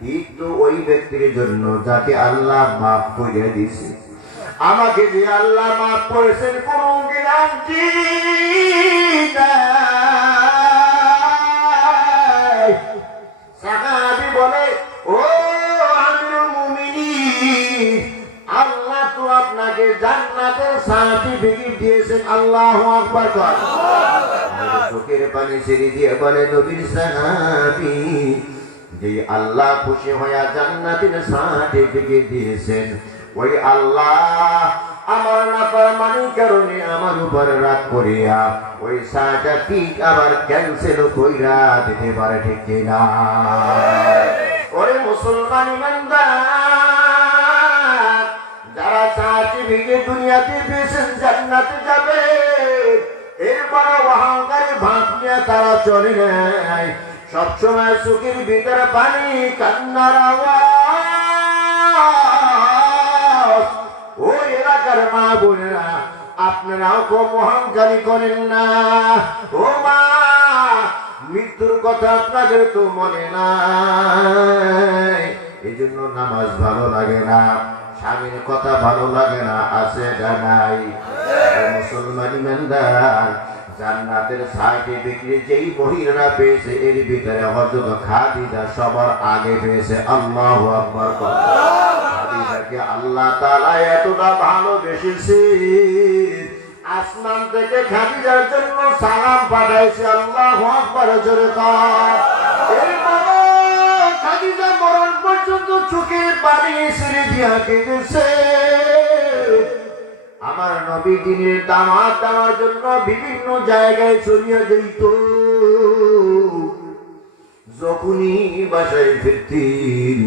ঠিক তো ওই ব্যক্তির জন্য যাকে আল্লাহ মাফ করে দিয়েছে। আমাকে যে আল্লাহ মাফ করেছেন কোন গ্যারান্টি নাই। সাহাবী বলে ও আমিরুল মুমিনিন, আল্লাহ তো আপনাকে জান্নাতের সার্টিফিকেট দিয়েছেন। আল্লাহু আকবার। চোখের পানি ছেড়ে দিয়ে বলে নবীর সাহাবী, যে আল্লাহ খুশি হইয়া জান্নাতের সার্টিফিকেট দিয়েছেন, ওই আল্লাহ আমার নাফরমানির কারণে আমার উপর রাগ করিয়া ওই সার্টিফিকেট আবার ক্যান্সেল কইরা দিতে পারে, ঠিক কিনা? ওরে মুসলমান ইমানদার, যারা সার্টিফিকেট দুনিয়াতে পেয়েছেন জান্নাতে যাবে, এরপরে অহংকারী ভাব নিয়ে তারা চলে নেয়। সবসময় চোখের ভিতরে পানি, কান্নার আওয়াজ। ওই এলাকার মা বোনেরা, আপনারাও কম অহংকারী করেন না। ও মা, মৃত্যুর কথা আপনাদের তো মনে নাই, এই জন্য নামাজ ভালো লাগে না, স্বামীর কথা ভালো লাগে না, আছে নাই? মুসলমান ইমানদার, জান্নাতের সার্টিফিকেট যেই মহিলারা পেয়েছে এর ভিতরে হযরত খাদিজা সবার আগে পেয়েছে। আল্লাহু আকবার। খাদিজাকে আল্লাহ তাআলা এতটা ভালোবেসেছে, আসমান থেকে খাদিজার জন্য সালাম পাঠাইছে। আল্লাহু আকবার জোরে কর। এই বাবা খাদিজা মরণ পর্যন্ত চোখে পানি ছেড়ে দিয়া কেঁদেছে। আমার নবী দিনের দাওয়াত দেওয়ার জন্য বিভিন্ন জায়গায় চলিয়া যাইত। যখনই বাসায় ফিরতেন,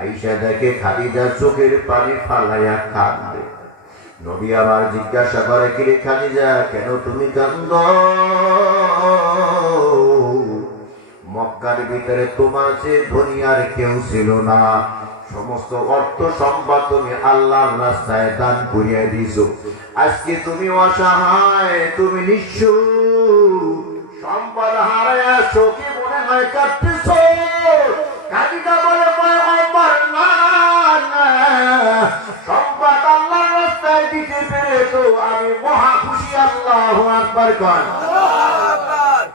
আয়েশা দেখে খাদিজা চোখের পানি ফালাইয়া কাঁদে। নবী আবার জিজ্ঞাসা করে, কিরে খাদিজা, কেন তুমি কাঁদো? মক্কার ভিতরে তোমার চেয়ে ধনী আর কেউ ছিল না, সমস্ত অর্থ সম্পদ তুমি আল্লাহর রাস্তায় দান করিয়া দিছো। আজকে তুমি অসহায়, তুমি নিঃস্ব, সম্পদ হারায়া চোখে মনে হয় কাঁদতেছো। খাদিজা বলে, পয়গম্বর না, সম্পদ আল্লাহর রাস্তায় দিতে পেরে তো আমি মহা খুশি। আল্লাহু আকবার কর।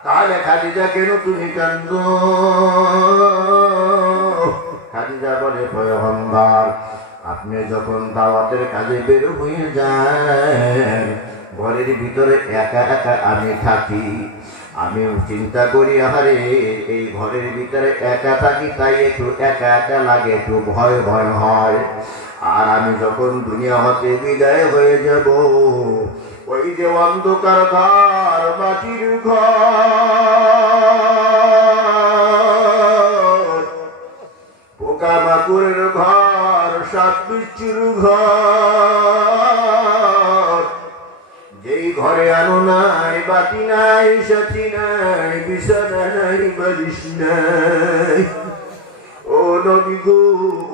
তাহলে খাদিজা কেন তুমি কাঁদো? খাদিজা বলে, পয়গম্বর, আপনি যখন দাওয়াতের কাজে বের হয়ে যান, ঘরের ভিতরে একা একা আমি থাকি। আমি চিন্তা করি, আরে এই ঘরের ভিতরে একা থাকি, তাই একটু একা একা লাগে, একটু ভয় ভয় হয়। আর আমি যখন দুনিয়া হতে বিদায় হয়ে যাব, ওই যে অন্ধকার ঘর, মাটির ঘর, পোকামাকড়ের ঘর, সাপ বিচ্ছুর ঘর, যেই ঘরে আলো নাই, বাতি নাই, সাথী নাই, বিছানা নাই, বালিশ নাই, ও নবী গো,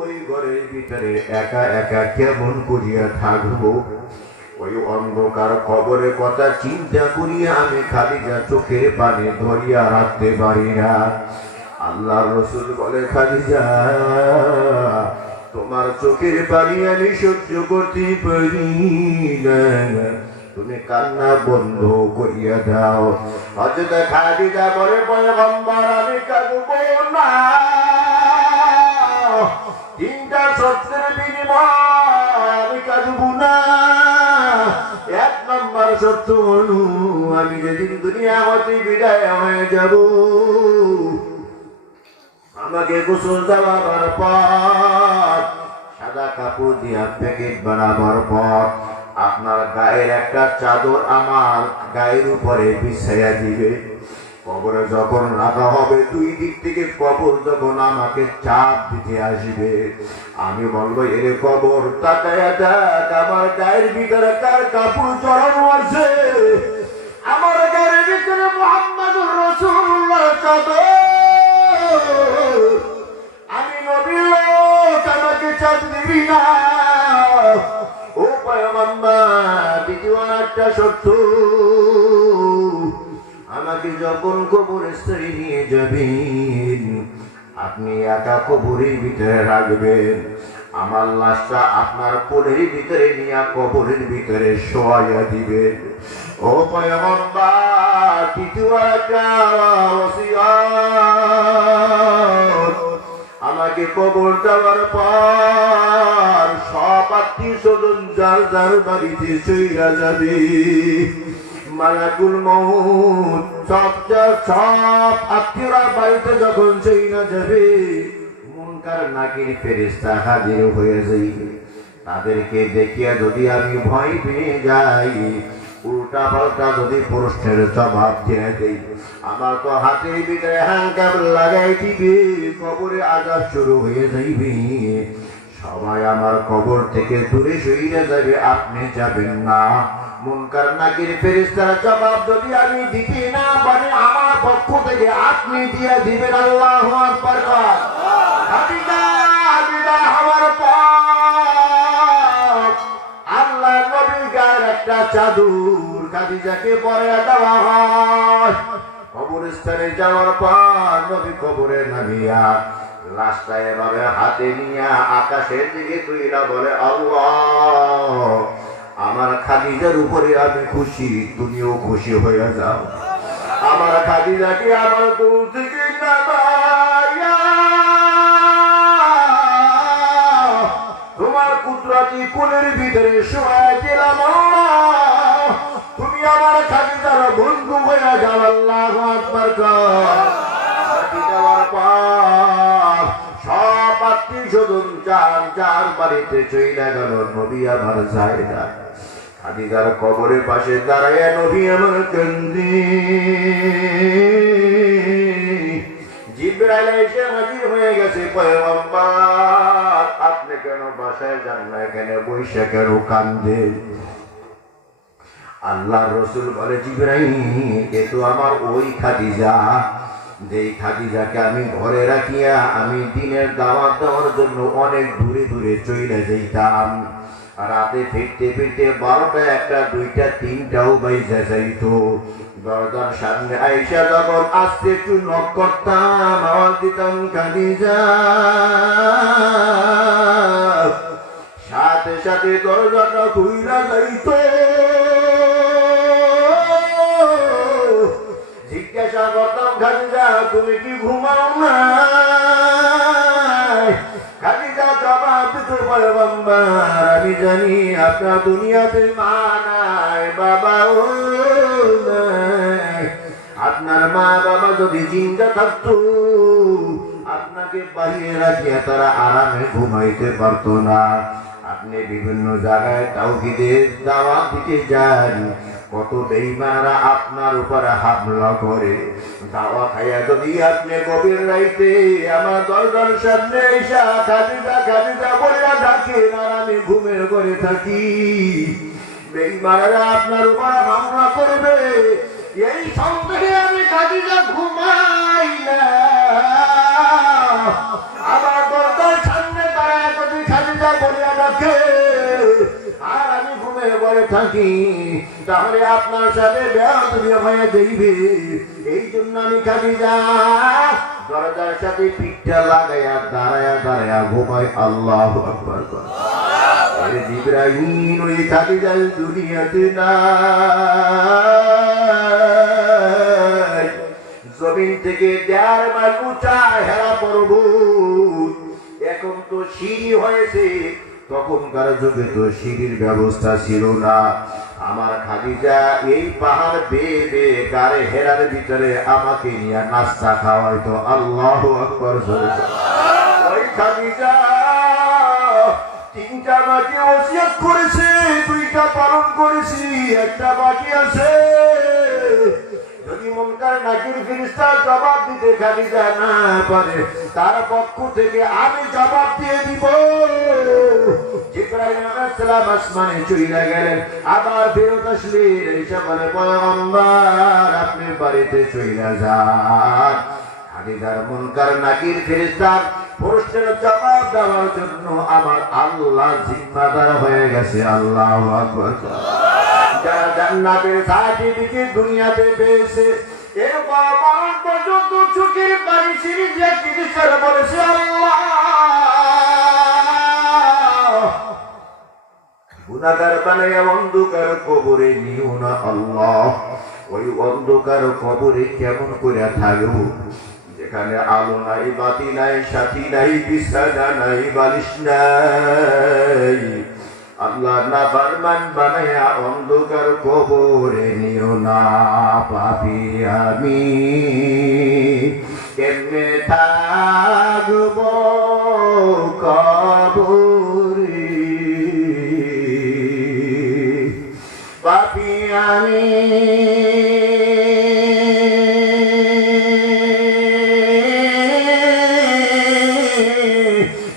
ওই ঘরের ভিতরে একা একা কেমন করিয়া থাকবো? ওই অন্ধকার খবরের কথা চিন্তা করিয়া আমি খাদিজা চোখের পানি ধরিয়া রাখতে পারি না। আল্লাহর রাসূল বলে, খাদিজা, তোমার চোখের পানি আমি সহ্য করতে পারি না, তুমি কান্না বন্ধ করিয়া দাও। হযরত খাদিজা বলে, পয়গম্বর, আমি কাঁদব না। তিনটা শর্তের বিনিময়ে আমি কাঁদব না। এক নম্বর শর্ত হলো, আমি যেদিন দুনিয়া হতে বিদায় হয়ে যাব, আমাকে গোসল দেওয়ার পর, সাদা কাপড় দিয়া প্যাকেট বানাবার পর, আপনার গায়ের একটা চাদর আমার গায়ের উপরে বিছাইয়া দিবে। কবরে যখন রাখা হবে, দুই দিক থেকে কবর যখন আমাকে চাপ দিতে আসবে, আমি বলবো, এর কবর তাকায়া দেখ, আমার গায়ের ভিতরে কার কাপড় চড়ানো আছে? আমার গায়ের ভিতরে মুহাম্মদুর রাসূলুল্লাহ চাদর। আমি নবীর লোক, আমাকে চাপ দিবি না। ও পয়গম্বর, দ্বিতীয় একটা শর্ত, আমাকে যখন কবরস্থানে নিয়ে যাবেন, আপনি একা কবরের ভিতরে রাখবেন, আমার লাশটা আপনার কোলের ভিতরে নিয়ে কবরের ভিতরে শোয়াইয়া দিবেন। ও পয়গম্বর, তৃতীয় একটা ওসিয়ত, আমাকে কবর দেওয়ার পর সব আত্মীয় স্বজন যার যার বাড়িতে চইলা যাবে, মালাকুল মউত সব আত্মীয়রা বাড়িতে যখন চইলা যাবে, মুনকার নাকির ফেরেশতা হাজির হয়ে যাইবে। তাদেরকে দেখিয়া যদি আমি ভয় পেয়ে যাই, উল্টা পাল্টা যদি প্রশ্নের জবাব দিয়ে দেই, আমার তো হাতের ভিতরে হ্যান্ডকাপ লাগাই দিবে, কবরে আযাব শুরু হয়ে যাইবে। সবাই আমার কবর থেকে দূরে সইরে যাবে, আপনি যাবেন না। মুনকার নাকির ফেরেশতারা জবাব যদি আমি দিতে না পারি, আমার পক্ষ থেকে আপনি দিয়ে দিবেন। আল্লাহু আকবার। খাদিজা আমার পাক আল্লাহ নবীর গায়ের একটা চাদর খাদিজাকে পরে দেওয়া হয়। কবরস্থানে যাওয়ার পর নবী কবরে নামিয়া লাশটা এভাবে হাতে নিয়ে আকাশের দিকে তুইলা বলে, আল্লাহ, আমার খাদিজার উপরে আমি খুশি, তুমিও খুশি হয়ে যাও। আমার খাদিজাকে আমার কোল থেকে নামাইয়া তোমার কুদরতি কোলের ভিতরে শোয়া দিলাম। তুমি আমার খাদিজার বন্ধু হয়ে যাও। আল্লাহু আকবার। দেওয়ার পর সব আত্মীয় স্বজন যার যার বাড়িতে চইলা গেল। নবী আমার যায় না। খাদিজার কবরের পাশে দাঁড়াইয়া নবী আমার কান্দি। জিবরাইল এসে হাজির হয়ে গেছে। পয়গম্বর, আপনি কেন বাসায় যান না, এখানে বৈশা কেন কান্দেন? আল্লাহর রাসূল বলে, জিবরাইল, এ তো আমার ওই খাদিজা, যেই খাদিজাকে আমি ঘরে রাখিয়া আমি দিনের দাওয়াত দেওয়ার জন্য অনেক দূরে দূরে চলে যাইতাম। রাতে ফিরতে ফিরতে 12টা, 1টা, 2টা, 3টাও বাইজা যাইত। দরজার সামনে আয়েশা যখন আসতে একটু নক করতাম, আওয়াজ দিতাম, খাদিজা, সাথে সাথে দরজাটা খুইলা যাইত। জিজ্ঞাসা করতাম, খাদিজা, তুমি কি ঘুমাও না? খাদিজা জবাব দিত, পয়গম্বর, আমি জানি আপনার দুনিয়াতে মা নাই, বাবাও নাই। আপনার মা বাবা যদি জিন্দা থাকতো, আপনাকে বাহিরে রাখিয়া তারা আরামে ঘুমাইতে পারতো না। আপনি বিভিন্ন জায়গায় তাওহীদের দাওয়াত দিতে যান, কত বেঈমানরা আপনার উপরে হামলা করে। দাওয়া খাইয়া যদি আপনি গভীর রাইতে আমার দরজার সামনে এসা খাদিজা খাদিজা বলিয়া ডাকেন, আর আমি ঘুমের ঘরে থাকি, বেঈমানরা আপনার উপরে হামলা করবে, এই সন্দেহে আমি খাদিজা ঘুমাই না। আমার দরজার সামনে দাঁড়ায় যদি খাদিজা বলিয়া ডাকে আর আমি ঘুমের ঘরে থাকি, তাহলে আপনার সাথে বেয়াদবি হয়ে যাইবে। এই জন্য আমি খাদিজা দরজার সাথে পিঠটা লাগাইয়া দাঁড়ায়া দাঁড়ায়া ঘুমাই। আল্লাহু আকবার। জিবরাইল ওই খাদিজা দুনিয়াতে নাই। জমিন থেকে 1.5 মাইল উঁচা হেরা পর্বত, এখন তো সিঁড়ি হয়েছে, তখনকার যুগে তো সিঁড়ির ব্যবস্থা ছিল না। আমার খাদিজা এই পাহাড় বেয়ে বেয়ে গাড়ে হেরার ভিতরে আমাকে নিয়ে নাস্তা খাওয়াইতো। আল্লাহু আকবার। ওই খাদিজা 3টা বাকি ওসিয়ত করেছে, 2টা পালন করেছি, 1টা বাকি আছে। যদি মুনকার নাকির ফেরেশতা জবাব দিতে খাদিজা না পারে, তার পক্ষ থেকে আমি জবাব দিয়ে দিব। জিবরাইল আলাইহিস সালাম আসমানে চলে গেলেন, আবার ফেরত আসলেন, এসে বলে, পয়গম্বর, আপনি বাড়িতে চলে যান। খাদিজার মুনকার নাকির ফেরেশতা প্রশ্নের জবাব দেওয়ার জন্য আমার আল্লাহ জিম্মাদার হয়ে গেছে। আল্লাহু আকবার। যারা জান্নাতের সার্টিফিকেট দুনিয়াতে পেয়েছে, এরপর মরণ পর্যন্ত চোখের পানি ছিঁড়ে দিয়ে চিকিৎসার বলেছে, আল্লাহ, গুনাহগার বানাইয়া অন্ধকার কবরে নিও না। আল্লাহ, ওই অন্ধকার কবরে কেমন করে থাকবো, যেখানে আলো নাই, বাতি নাই, সাথী নাই, বিছানা নাই, বালিশ নাই। আল্লাহ, না ফরমান বানায়া অন্ধকার কবরে নিও না। পাপী আমি কেমনে থাকব কবরে, পাপী আমি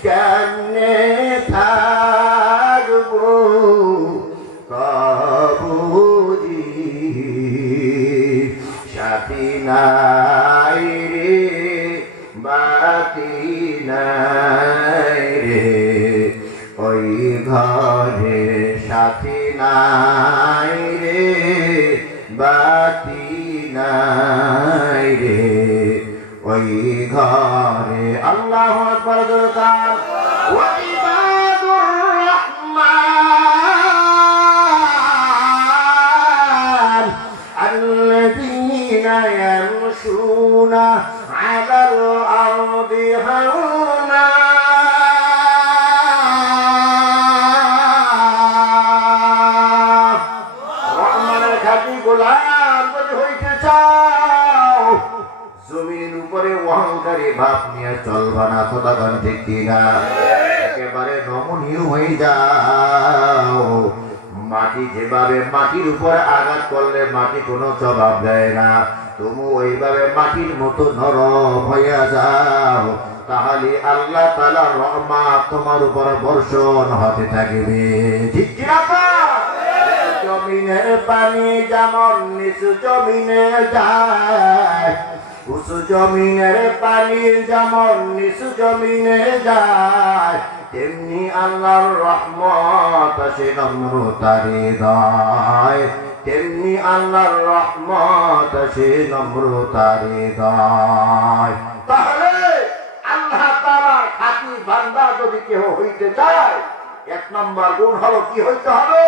কেমনে নাই রে বাতি নাই রে ওই ঘরে আল্লাহু আকবার দরকার ওয়া ইবাদুর রহমান আল্লাযীনা ইয়ামশুনা আলাল আরদি হাওনা রহমানের খাঁটি গোলাম যদি হইতে চাও জমিনের উপরে অহংকারী ভাব নিয়ে চলবা না তখন ঠিক কিনা একেবারে নমনীয় হয়ে যাও মাটি যেভাবে মাটির উপরে আঘাত করলে মাটি কোনো জবাব দেয় না তুমি ওইভাবে মাটির মতো নরম হইয়া যাও তাহলে আল্লাহ তাআলার রহমত তোমার উপর বর্ষণ হতে থাকবে ঠিক কিনা জমিনের পানি যেমন নিচু জমিনে যায় উঁচু জমিনের পানি যেমন নিচু জমিনে যায় তেমনি আল্লাহর রহমত আসে নম্রতার হৃদয় তেমনি আল্লাহর রহমত আসে নম্রতার হৃদয় তাহলে আল্লাহ তাআলার খাঁটি বান্দা যদি কেউ হইতে চায় এক নম্বর গুণ হলো কি হইতে হবে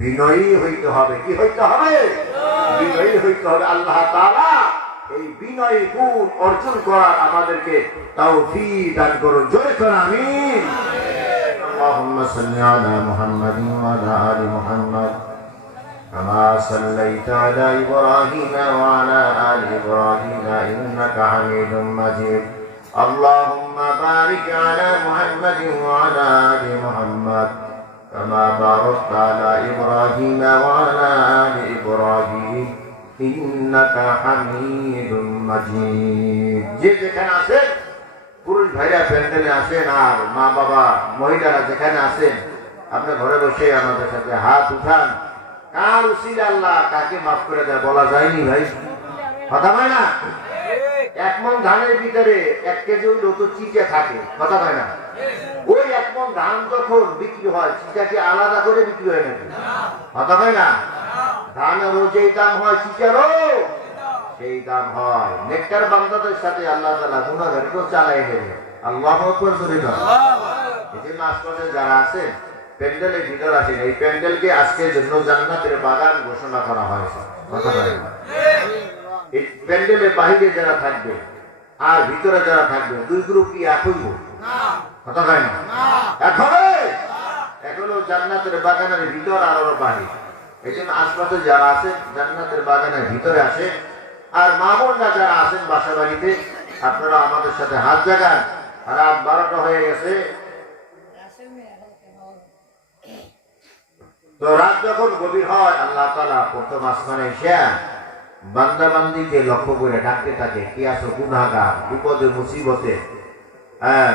বিনয়ী হইতে হবে কি হইতে হবে বিনয়ী হইতে হবে আল্লাহ তাআলা এই বিনয়ী গুণ অর্জন করার আমাদেরকে তৌফিক দান করুন জোরে করে আমিন আল্লাহুম্মা সাল্লি আলা মুহাম্মাদিন ওয়া আলা আলি মুহাম্মাদ কামা সাল্লাইতা আলা ইব্রাহিম ওয়া আলা আলি ইব্রাহিম ইন্নাকা হামিদুম মাজিদ আল্লাহুম্মা বারিক আলা মুহাম্মাদিন ওয়া আলা আলি মুহাম্মাদ كما باركت على إبراهيم وعلى آل إبراهيم إنك حميد مجيد যে যেখানে আছেন পুরুষ ভাইরা প্যান্ডেলে আসেন আর মা বাবা মহিলারা যেখানে আছেন আপনি ঘরে বসে আমাদের সাথে হাত উঠান কার উসিলা আল্লাহ কাকে মাফ করে দেয় বলা যায়নি ভাই কথা হয় না এক মন ধানের ভিতরে 1 কেজি হইলেও তো চিটে থাকে কথা হয় না ওই এক মন ধান যখন বিক্রি হয় চিটাকে আলাদা করে বিক্রি হয় নাকি কথা হয় না ধানেরও যেই দাম হয় চিটারও সেই দাম হয় নেককার বান্দাদের সাথে আল্লাহ তাআলা গুনাহগারকেও চালাই নেবে আল্লাহু আকবার করে দাও এজন্য আশপাশে যারা আছেন প্যান্ডেলের ভিতর আছেন এই প্যান্ডেলকে আজকের জন্য জান্নাতের বাগান ঘোষণা করা হয়েছে কথা হয় না এই প্যান্ডেলের বাইরে যারা থাকবে আর ভিতরে যারা থাকবে দুই গ্রুপ কি এক হইব না কথা হয় না এখনো জান্নাতের বাগানের ভিতর আর ওর বাইরে এজন্য আশপাশে যারা আছেন জান্নাতের বাগানের ভিতরে আসে আর মামুনরা যারা আছেন বাসা বাড়িতে আপনারা আমাদের সাথে হাত জাগান রাত 12টা হয়ে গেছে তো রাত যখন গভীর হয় আল্লাহ তাআলা প্রথম আসমানে এসে বান্দা বান্দিকে লক্ষ্য করে ডাকতে থাকে কি আছো গুনাহগার বিপদে মুসিবতে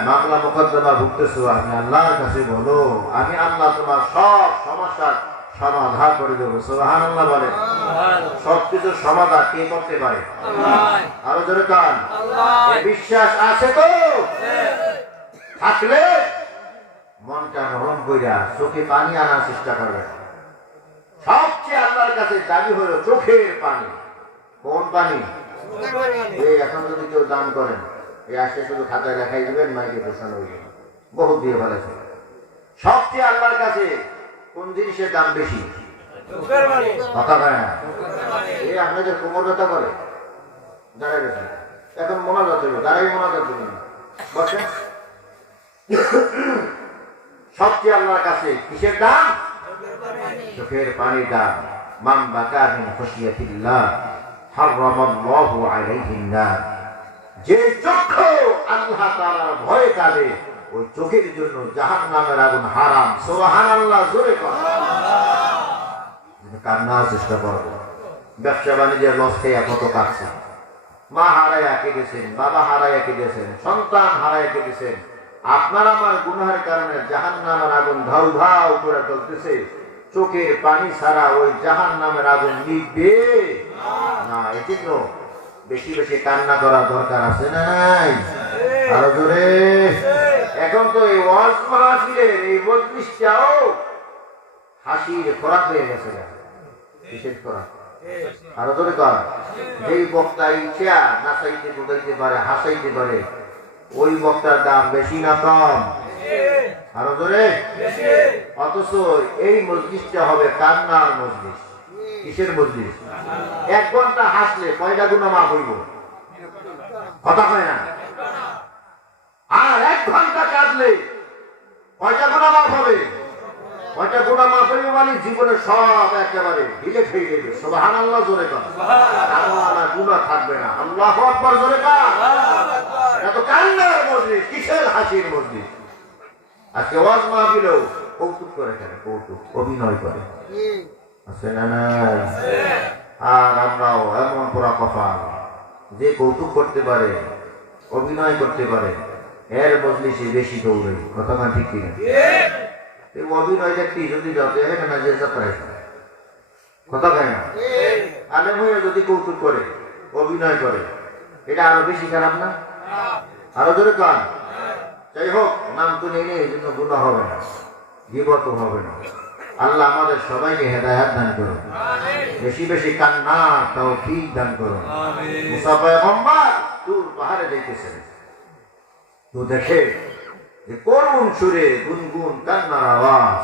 মামলা মোকদ্দমা ভুগতেছো আমি আল্লাহর কাছে বলো আমি আল্লাহ তোমার সব সমস্যার সমাধান করে দেবো সুবহানাল্লাহ বলে সবকিছু সমাধান কে করতে পারে আরো জোরে কান বিশ্বাস আছে তো থাকলে মনটা নরম কইরা চোখে পানি আনার চেষ্টা করবে সবচেয়ে আল্লাহর কাছে দাবি হলো চোখের পানি কোন পানি এই এখন যদি কেউ দান করেন এই আজকে শুধু খাতায় লেখাই দিবেন মাইকে ঘোষণা হইবে বহুত দিয়ে ফেলেছে সবচেয়ে আল্লাহর কাছে কোন জিনিসের দাম বেশি কথা হয় না এই আপনাদের কোমর ব্যথা করে দাঁড়ায় গেছেন এখন মোনাজাত হইবে দাঁড়াই মোনাজাত দিবেন বসেন সবচেয়ে আল্লাহর কাছে কিসের দাম চোখের পানির দাম মান বাকা মিন খুশিয়াতিল্লাহ হারামাল্লাহু আলাইহিন নার যে চক্ষু আল্লাহ তাআলার ভয় কাঁদে ওই চোখের জন্য জাহান্নামের আগুন হারাম সুবহানাল্লাহ জোরে কর কান্নার চেষ্টা করব ব্যবসা বাণিজ্যের লস খেয়ে কত কাটছে মা হারাইয়া কেঁদেছেন বাবা হারাইয়া কেঁদেছেন সন্তান হারাইয়া কেঁদেছেন আপনার আমার গুনাহের কারণে জাহান্নামের আগুন ধাউ ধাউ করে চলতেছে চোখের পানি ছাড়া ওই জাহান্নামের আগুন নিভবে না এজন্য বেশি বেশি কান্না করা দরকার আছে না নাই আরো জোরে এখন তো এই ওয়াজ মাহফিলের এই মজলিসটাও হাসির খোরাক হয়ে গেছে। কিসের খোরাক? আরো ধরে কর, যেই বক্তা ইচ্ছা নাচাইতে বুঝাইতে পারে, হাসাইতে পারে, ওই বক্তার দাম বেশি না কম? আরো ধরে। অথচ এই মজলিসটা হবে কান্নার মজলিস। কিসের মজলিস? 1 ঘন্টা হাসলে কয়টা গুনাহ মাফ হইব? কথা কয় না। আর 1 ঘন্টা কাঁদলে কয়টা গুনাহ মাফ হবে? কয়টা গুনাহ মাফ হইবে মানে জীবনে সব একেবারে ঢিলে খেয়ে যাবে। সুবহানাল্লাহ জোরে কর। আর গুনাহ থাকবে না। আল্লাহু আকবার জোরে কর। এটা তো কান্নার মজলিস, কিসের হাসির মজলিস? আজকে ওয়াজ মাহফিলেও কৌতুক করে, কেন কৌতুক অভিনয় করে, আছে না? না। আর আমরাও এমন পোড়া কপাল, যে কৌতুক করতে পারে, অভিনয় করতে পারে, এর মজলিসে বেশি দৌড়ে। কথা না ঠিক কিনা? এই অভিনয় দেখি যদি যাতে না যে যাত্রায় কথা কয় না। আলেম হয়ে যদি কৌতুক করে, অভিনয় করে, এটা আরো বেশি খারাপ না? আরো জোরে কান। যাই হোক, নাম তো নেই, এই জন্য গুনাহ হবে না, গীবত হবে না। আল্লাহ আমাদের সবাইকে হেদায়েত দান করুন, বেশি বেশি কান্না তৌফিক দান করুন। মুসা পয়গম্বর দূর পাহাড়ে যাইতেছেন, তো দেখে যে করুণ সুরে গুনগুন কান্নার আওয়াজ।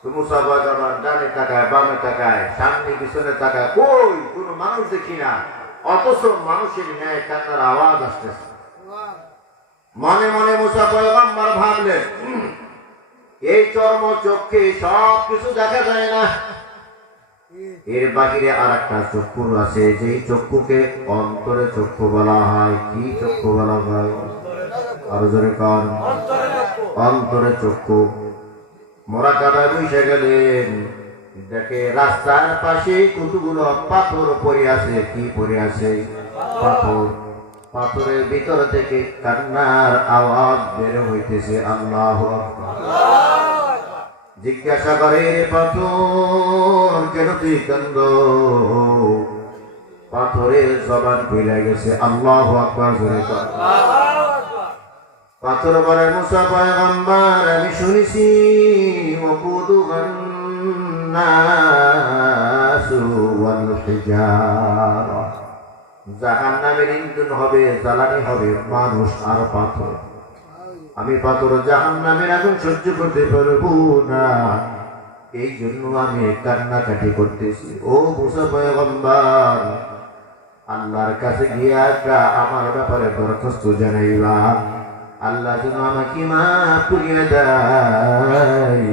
তো মুসা পয়গম্বর ডানে তাকায়, বামে তাকায়, সামনে পিছনে তাকায়, কই কোনো মানুষ দেখি না, অথচ মানুষের ন্যায় কান্নার আওয়াজ আসতেছে। মনে মনে মুসা পয়গম্বর ভাবলেন, এই চর্ম চক্ষে সব কিছু দেখা যায় না, এর বাহিরে আর একটা চক্ষু আছে, যেই চক্ষুকে অন্তরে চক্ষু বলা হয়। কি চক্ষু বলা হয়? আরো জোরে কান। অন্তরে চক্ষু। মোরাকাবায় বসে গেলেন, দেখে রাস্তার পাশে কতগুলো পাথর পড়ে আছে। কি পড়ে আছে? পাথর। পাথরের ভিতর থেকে কান্নার আওয়াজ বের হইতেছে। আল্লাহু আকবার। জিজ্ঞাসা করে, পাথর কেন তুই কান্দ? পাথরের জবান খুলে গেছে। আল্লাহু আকবার জোরে কর। পাথর বলে, মুসা পয়গম্বর আমি শুনেছি ওয়াকুদুহান নাসু ওয়াল হিজারা, জাহান্নামের ইন্ধন হবে, জ্বালানি হবে মানুষ আর পাথর। আমি পাথর জাহান্নামের আগুন সহ্য করতে পারবো না, এই জন্য আমি কান্নাকাটি করতেছি। ও মুসা পয়গম্বর, আল্লাহর কাছে গিয়ে আমার ব্যাপারে দরখাস্ত জানাইবা, আল্লাহ যেন আমাকে মাফ করিয়া দেয়,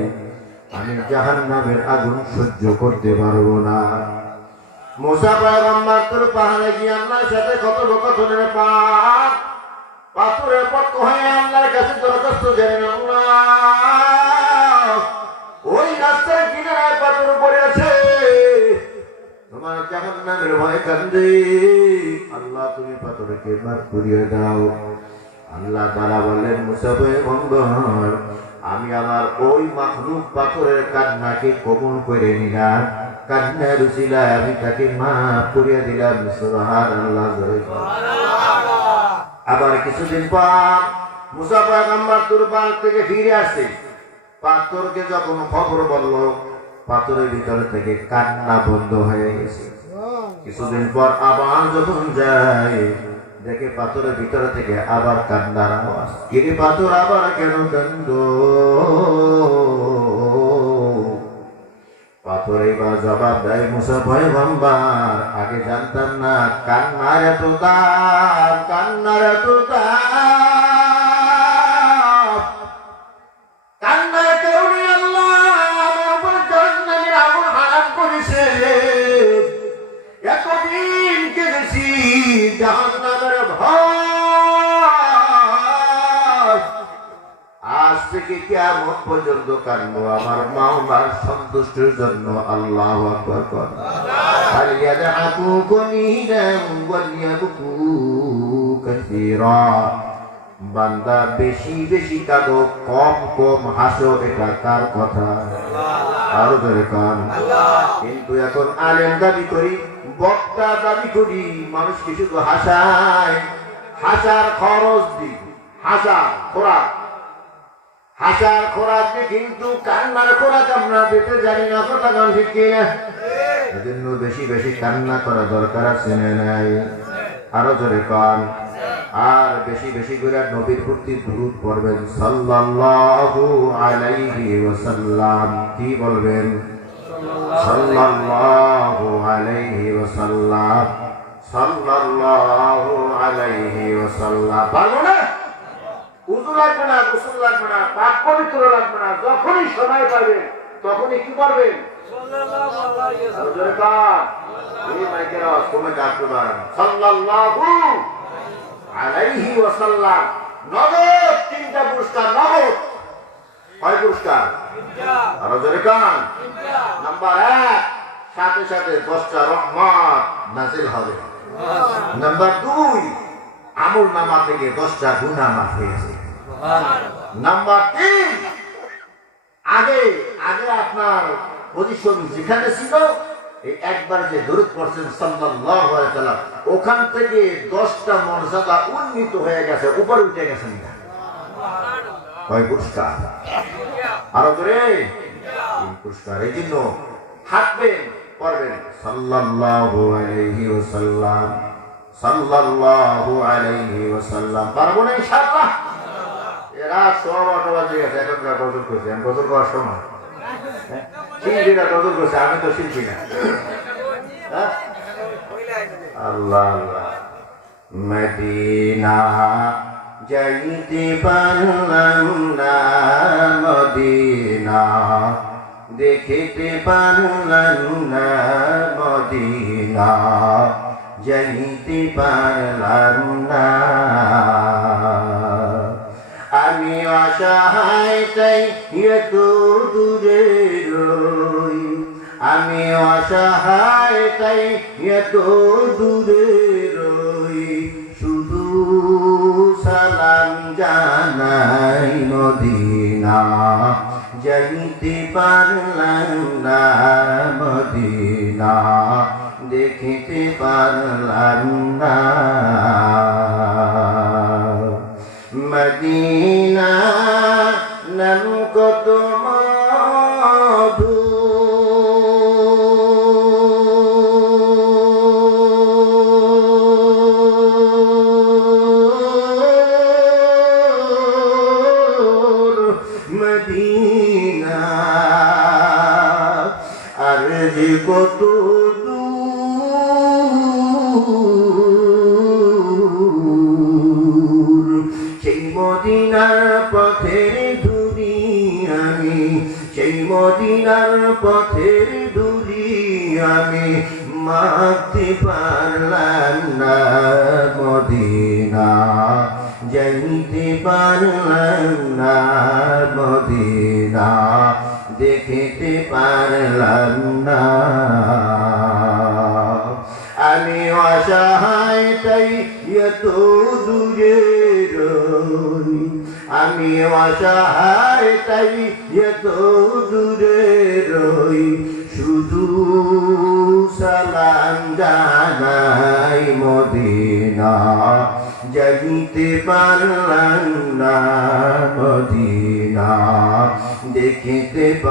আমি জাহান্নামের আগুন সহ্য করতে পারবো না। মুসা পয়গম্বর তোর পাহাড়ে গিয়ে আল্লাহর সাথে কথোপকথনের পাথরের পক্ষ হয়ে আল্লাহর কাছে দরখাস্ত জানেন, আল্লাহ ওই রাস্তার কিনারায় পাথর পড়ে আছে, তোমার জাহান্নামের ভয় কান্দে, আল্লাহ তুমি পাথরকে মাফ করিয়ে দাও। আল্লাহ তাআলা বললেন, মুসা পয়গম্বর আমি আমার ওই মাখলুক পাথরের কান্নাকে কবুল করে নিলাম, কান্নার উসিলায় আমি তাকে মাফ করিয়ে দিলাম। সুবহানাল্লাহ। আবার কিছুদিন পর মুসা পয়গম্বর তুর পাহাড় থেকে ফিরে আসে। পাথরকে যখন খবর বলল, পাথরের ভিতর থেকে কান্না বন্ধ হয়ে গেছে। কিছুদিন পর আবার যখন যায়, দেখে পাথরের ভিতর থেকে আবার কান্নার আওয়াজ। কিরে পাথর আবার কেন কান্দ? পাথর এবার জবাব দেয়, মুসা পয়গম্বর আগে জানতাম না কান্নার এত দাম, কান্নার এত দাম। কান্নার কারণে আল্লাহ আমার উপর জাহান্নামের আগুন হারাম করেছে। এতদিন কেঁদেছি জাহান্নামের ভয়, আজ থেকে কিয়ামত পর্যন্ত কাঁদবো আমার মাওলার সন্তুষ্টির জন্য। আল্লাহু আকবার কর। ফালিয়াদহাকু কলিলান ওয়ালিয়াবকু কাসীরা। বান্দা বেশি বেশি কাঁদো, কম কম হাসো, এটা কার কথা? আরো ধরে কান। কিন্তু এখন আলেম দাবি করি, বক্তা দাবি করি, মানুষকে শুধু হাসায়, হাসার খরচ দিই, হাসা খোরাক, হাসার খোরাক দিয়ে কিন্তু কান্নার খোরাক আমরা দিতে জানি না, কথা গান ঠিক কিনা? এজন্য বেশি বেশি কান্না করা দরকার আছে না নাই? আরো জোরে কান। আর বেশি বেশি করে নবীর প্রতি দুরূদ পড়বেন সাল্লাল্লাহু আলাইহি ওয়াসাল্লাম। কি বলবেন? সাল্লাল্লাহু আলাইহি ওয়াসাল্লাম, সাল্লাল্লাহু আলাইহি ওয়াসাল্লাম। পারবো না? উযু লাগবে না, গোসল লাগবে না, পাক পবিত্র লাগবে না, যখনই সময় পাবেন তখনই কি করবেন? সাল্লাল্লাহু আলাইহি ওয়াসাল্লাম। এই মাইকের আওয়াজ কমে যাচ্ছে না। সাল্লাল্লাহু আলাইহি ওয়াসাল্লাম। নগদ 3টা পুরস্কার, নগদ। কয় পুরস্কার? 3টা। আরো জোরে কান। 3টা। নাম্বার 1, সাথে সাথে 10টা রহমত নাযিল হবে। নাম্বার 2, আমল নামা থেকে 10টা গুনাহ মাফ হয়ে যাবে। নাম্বার 3, আগে আপনার পজিশন যেখানে ছিল এই একবার যে দরুদ পড়ছেন সাল্লাল্লাহু আলাইহি ওয়াসাল্লাম, ওখান থেকে 10টা মর্যাদা উন্নীত হয়ে গেছে, উপরে উঠে গেছেন। কয় পুরস্কার? আরো করে পুরস্কার। এই জন্য থাকবেন, পড়বেন সাল্লাল্লাহু আলাইহি ওয়াসাল্লাম, সাল্লাল্লাহু আলাইহি ওয়াসাল্লাম। পারবো না ইনশাআল্লাহ? এরা সব 8 বাজে গেছে, এখন গজল করছে। আমি গজল করার সময় শিল্পীরা গজল করছে, আমি তো শিল্পী না। আল্লাহ আল্লাহ। মদিনা যাইতে পারলাম না, মদিনা দেখিতে পারলাম না, মদিনা যাইতে পারলাম না। আমি অসহায় তাই এত দূরে রই, আমি অসহায় তাই এত দূরে রই, শুধু সালাম জানাই মদিনা যাইতে পারলাম না, মদিনা দেখিতে পারলাম না। মদিনা নাম কত মধু, মদিনা আর যে কত মদিনার পথের ধুলি আমি, সেই মদিনার পথের ধুলি আমি মাপতে পারলাম না, মদিনা যাইতে পারলাম না, মদিনা দেখিতে পারলাম না। আমি অসহায় তাই এত দূরে রই, আমি অসহায় তাই এত দূরে রই, শুধু সালাম জানাই মদিনা যাইতে পারলাম